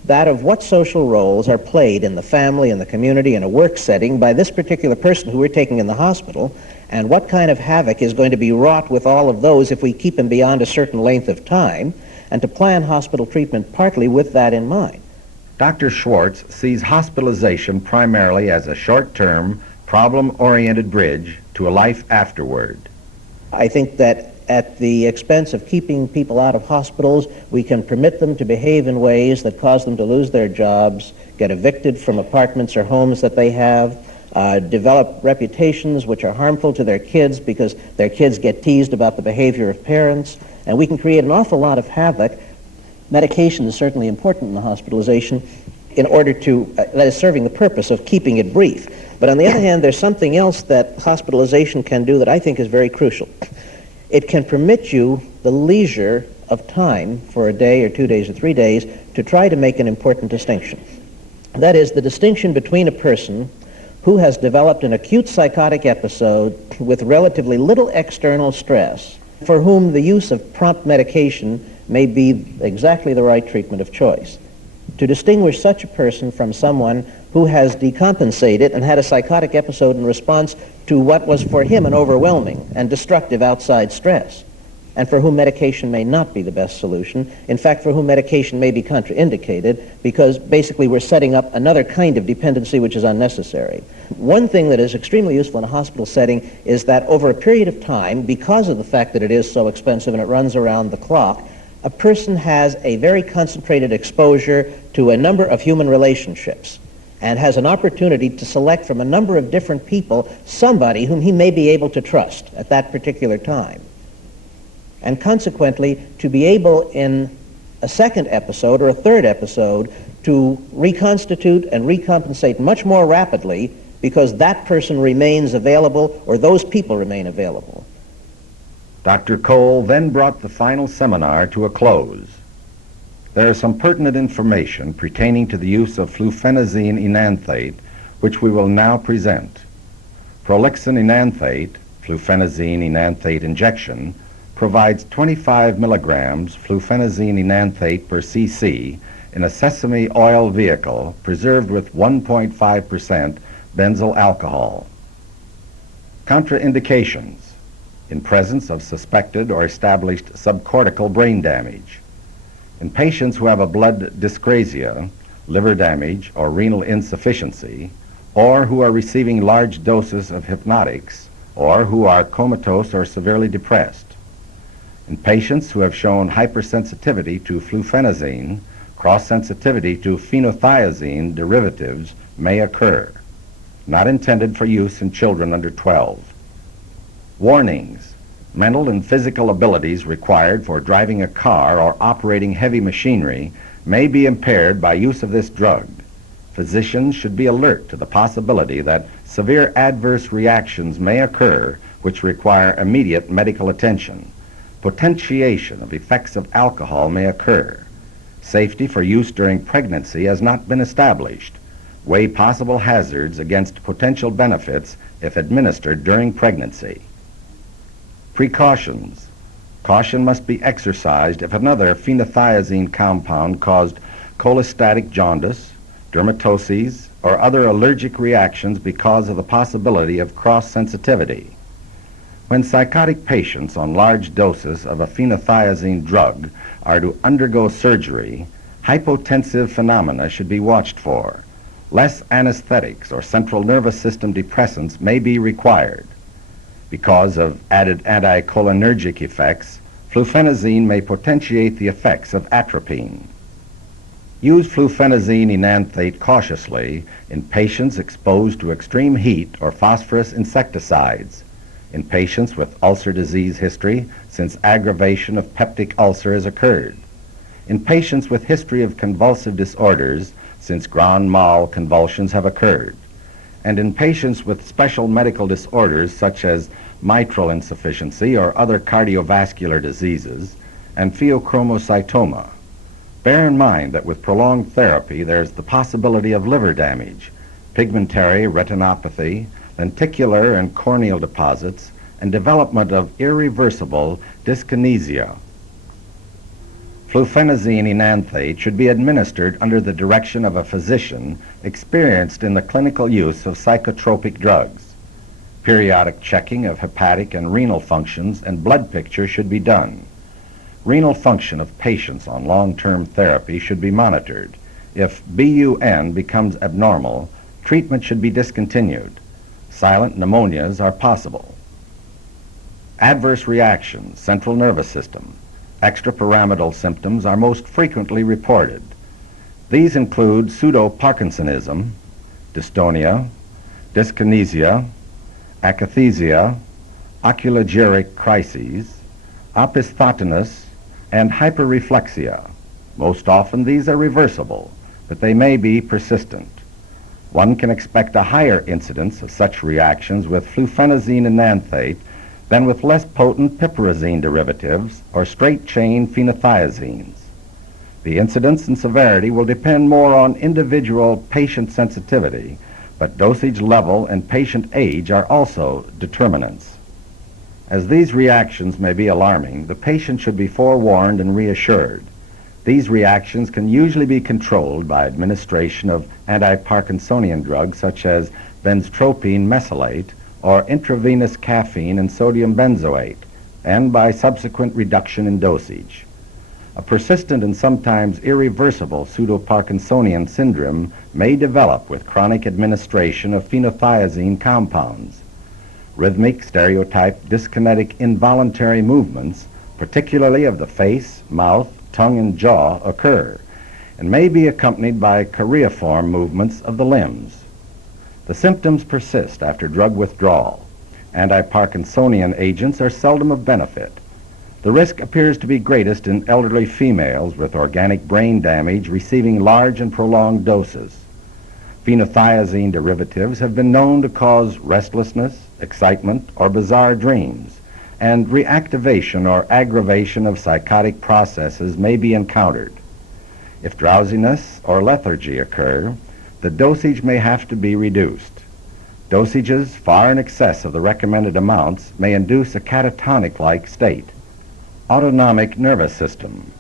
that of what social roles are played in the family, in the community, in a work setting by this particular person who we're taking in the hospital, and what kind of havoc is going to be wrought with all of those if we keep them beyond a certain length of time, and to plan hospital treatment partly with that in mind. Dr. Schwartz sees hospitalization primarily as a short-term, problem-oriented bridge to a life afterward. I think that at the expense of keeping people out of hospitals, we can permit them to behave in ways that cause them to lose their jobs, get evicted from apartments or homes that they have, develop reputations which are harmful to their kids because their kids get teased about the behavior of parents, and we can create an awful lot of havoc. Medication is certainly important in the hospitalization in order to, that is serving the purpose of keeping it brief. But on the other hand, there's something else that hospitalization can do that I think is very crucial. It can permit you the leisure of time for a day or 2 days or 3 days to try to make an important distinction. That is the distinction between a person who has developed an acute psychotic episode with relatively little external stress, for whom the use of prompt medication may be exactly the right treatment of choice. To distinguish such a person from someone who has decompensated and had a psychotic episode in response to what was for him an overwhelming and destructive outside stress, and for whom medication may not be the best solution, in fact, for whom medication may be contraindicated, because basically we're setting up another kind of dependency which is unnecessary. One thing that is extremely useful in a hospital setting is that over a period of time, because of the fact that it is so expensive and it runs around the clock, a person has a very concentrated exposure to a number of human relationships. and has an opportunity to select from a number of different people somebody whom he may be able to trust at that particular time. And consequently, to be able in a second episode or a third episode to reconstitute and recompensate much more rapidly because that person remains available or those people remain available. Dr. Cole then brought the final seminar to a close. There is some pertinent information pertaining to the use of flufenazine enanthate, which we will now present. Prolixin enanthate, flufenazine enanthate injection, provides 25 milligrams flufenazine enanthate per cc in a sesame oil vehicle preserved with 1.5% benzyl alcohol. Contraindications: in presence of suspected or established subcortical brain damage. In patients who have a blood dyscrasia, liver damage, or renal insufficiency, or who are receiving large doses of hypnotics, or who are comatose or severely depressed. In patients who have shown hypersensitivity to flufenazine, cross-sensitivity to phenothiazine derivatives may occur. Not intended for use in children under 12. Warnings: mental and physical abilities required for driving a car or operating heavy machinery may be impaired by use of this drug. Physicians should be alert to the possibility that severe adverse reactions may occur which require immediate medical attention. Potentiation of effects of alcohol may occur. Safety for use during pregnancy has not been established. Weigh possible hazards against potential benefits if administered during pregnancy. Precautions: caution must be exercised if another phenothiazine compound caused cholestatic jaundice, dermatoses, or other allergic reactions because of the possibility of cross-sensitivity. When psychotic patients on large doses of a phenothiazine drug are to undergo surgery, hypotensive phenomena should be watched for. Less anesthetics or central nervous system depressants may be required. Because of added anticholinergic effects, flufenazine may potentiate the effects of atropine. Use flufenazine enanthate cautiously in patients exposed to extreme heat or phosphorus insecticides, in patients with ulcer disease history since aggravation of peptic ulcer has occurred, in patients with history of convulsive disorders since grand mal convulsions have occurred, and in patients with special medical disorders such as mitral insufficiency or other cardiovascular diseases and pheochromocytoma. Bear in mind that with prolonged therapy there's the possibility of liver damage, pigmentary retinopathy, lenticular and corneal deposits, and development of irreversible dyskinesia. Flufenazine enanthate should be administered under the direction of a physician experienced in the clinical use of psychotropic drugs. Periodic checking of hepatic and renal functions and blood picture should be done. Renal function of patients on long-term therapy should be monitored. If BUN becomes abnormal, treatment should be discontinued. Silent pneumonias are possible. Adverse reactions, central nervous system. Extrapyramidal symptoms are most frequently reported. These include pseudo-Parkinsonism, dystonia, dyskinesia, akathisia, oculogeric crises, opisthotonus, and hyperreflexia. Most often these are reversible, but they may be persistent. One can expect a higher incidence of such reactions with flufenazine enanthate than with less potent piperazine derivatives or straight-chain phenothiazines. The incidence and severity will depend more on individual patient sensitivity, but dosage level and patient age are also determinants. As these reactions may be alarming, the patient should be forewarned and reassured. These reactions can usually be controlled by administration of anti-Parkinsonian drugs such as benztropine mesylate or intravenous caffeine and sodium benzoate, and by subsequent reduction in dosage. A persistent and sometimes irreversible pseudo-Parkinsonian syndrome may develop with chronic administration of phenothiazine compounds. Rhythmic, stereotyped, dyskinetic, involuntary movements, particularly of the face, mouth, tongue, and jaw, occur, and may be accompanied by choreiform movements of the limbs. The symptoms persist after drug withdrawal. Anti-Parkinsonian agents are seldom of benefit. The risk appears to be greatest in elderly females with organic brain damage receiving large and prolonged doses. Phenothiazine derivatives have been known to cause restlessness, excitement, or bizarre dreams, and reactivation or aggravation of psychotic processes may be encountered. If drowsiness or lethargy occur, the dosage may have to be reduced. Dosages far in excess of the recommended amounts may induce a catatonic-like state. Autonomic nervous system.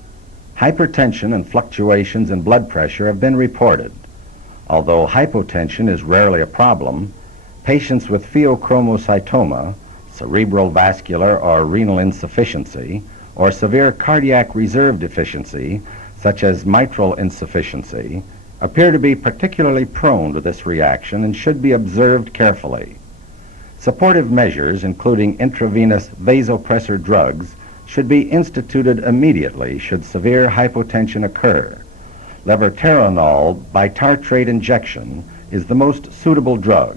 Hypertension and fluctuations in blood pressure have been reported. Although hypotension is rarely a problem, patients with pheochromocytoma, cerebral vascular or renal insufficiency, or severe cardiac reserve deficiency, such as mitral insufficiency, appear to be particularly prone to this reaction and should be observed carefully. Supportive measures, including intravenous vasopressor drugs, should be instituted immediately should severe hypotension occur. Levetiranolol bitartrate injection is the most suitable drug.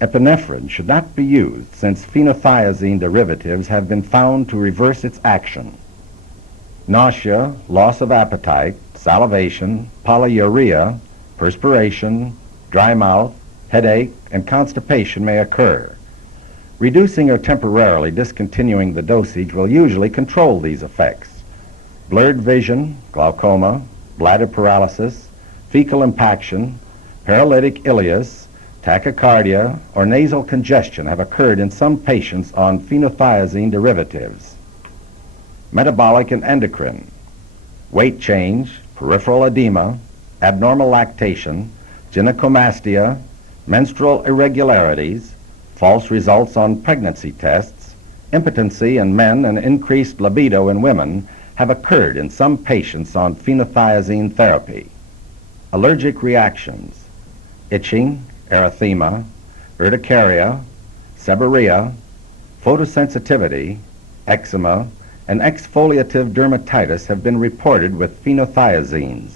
Epinephrine should not be used since phenothiazine derivatives have been found to reverse its action. Nausea, loss of appetite, salivation, polyuria, perspiration, dry mouth, headache, and constipation may occur. Reducing or temporarily discontinuing the dosage will usually control these effects. Blurred vision, glaucoma, bladder paralysis, fecal impaction, paralytic ileus, tachycardia, or nasal congestion have occurred in some patients on phenothiazine derivatives. Metabolic and endocrine, weight change, peripheral edema, abnormal lactation, gynecomastia, menstrual irregularities, false results on pregnancy tests, impotency in men and increased libido in women have occurred in some patients on phenothiazine therapy. Allergic reactions, itching, erythema, urticaria, seborrhea, photosensitivity, eczema, and exfoliative dermatitis have been reported with phenothiazines.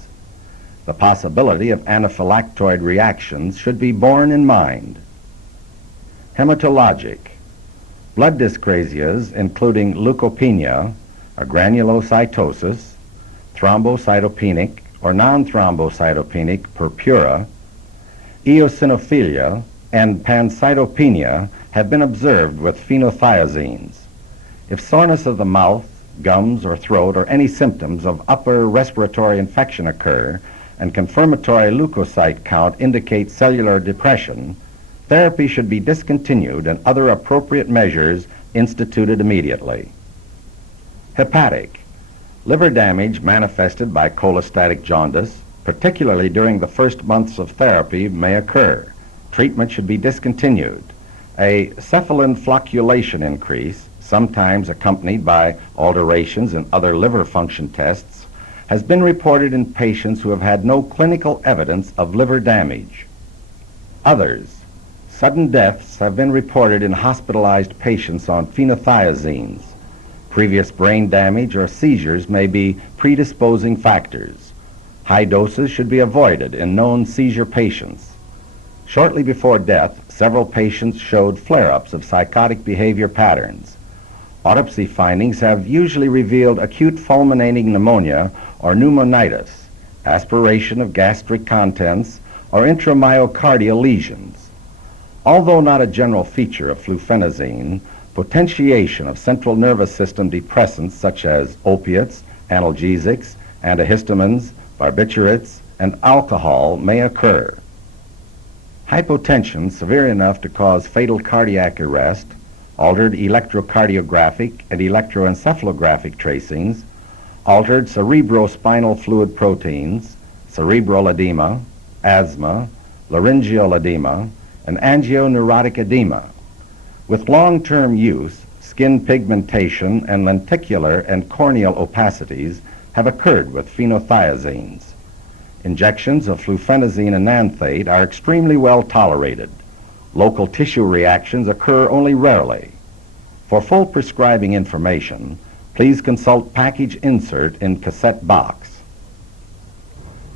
The possibility of anaphylactoid reactions should be borne in mind. Hematologic. Blood dyscrasias, including leukopenia, or granulocytosis, thrombocytopenic or non-thrombocytopenic purpura, eosinophilia, and pancytopenia have been observed with phenothiazines. If soreness of the mouth, gums, or throat, or any symptoms of upper respiratory infection occur, and confirmatory leukocyte count indicates cellular depression, therapy should be discontinued and other appropriate measures instituted immediately. Hepatic. Liver damage manifested by cholestatic jaundice, particularly during the first months of therapy, may occur. Treatment should be discontinued. A cephalin flocculation increase, sometimes accompanied by alterations in other liver function tests, has been reported in patients who have had no clinical evidence of liver damage. Others. Sudden deaths have been reported in hospitalized patients on phenothiazines. Previous brain damage or seizures may be predisposing factors. High doses should be avoided in known seizure patients. Shortly before death, several patients showed flare-ups of psychotic behavior patterns. Autopsy findings have usually revealed acute fulminating pneumonia or pneumonitis, aspiration of gastric contents, or intramyocardial lesions. Although not a general feature of flufenazine, potentiation of central nervous system depressants such as opiates, analgesics, antihistamines, barbiturates, and alcohol may occur. Hypotension severe enough to cause fatal cardiac arrest, altered electrocardiographic and electroencephalographic tracings, altered cerebrospinal fluid proteins, cerebral edema, asthma, laryngeal edema, and angioneurotic edema. With long-term use, skin pigmentation and lenticular and corneal opacities have occurred with phenothiazines. Injections of flufenazine enanthate are extremely well tolerated. Local tissue reactions occur only rarely. For full prescribing information, please consult package insert in cassette box.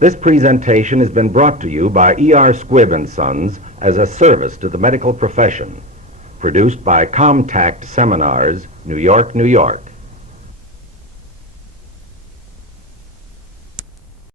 This presentation has been brought to you by E.R. Squibb & Sons as a service to the medical profession. Produced by Comtact Seminars, New York, New York.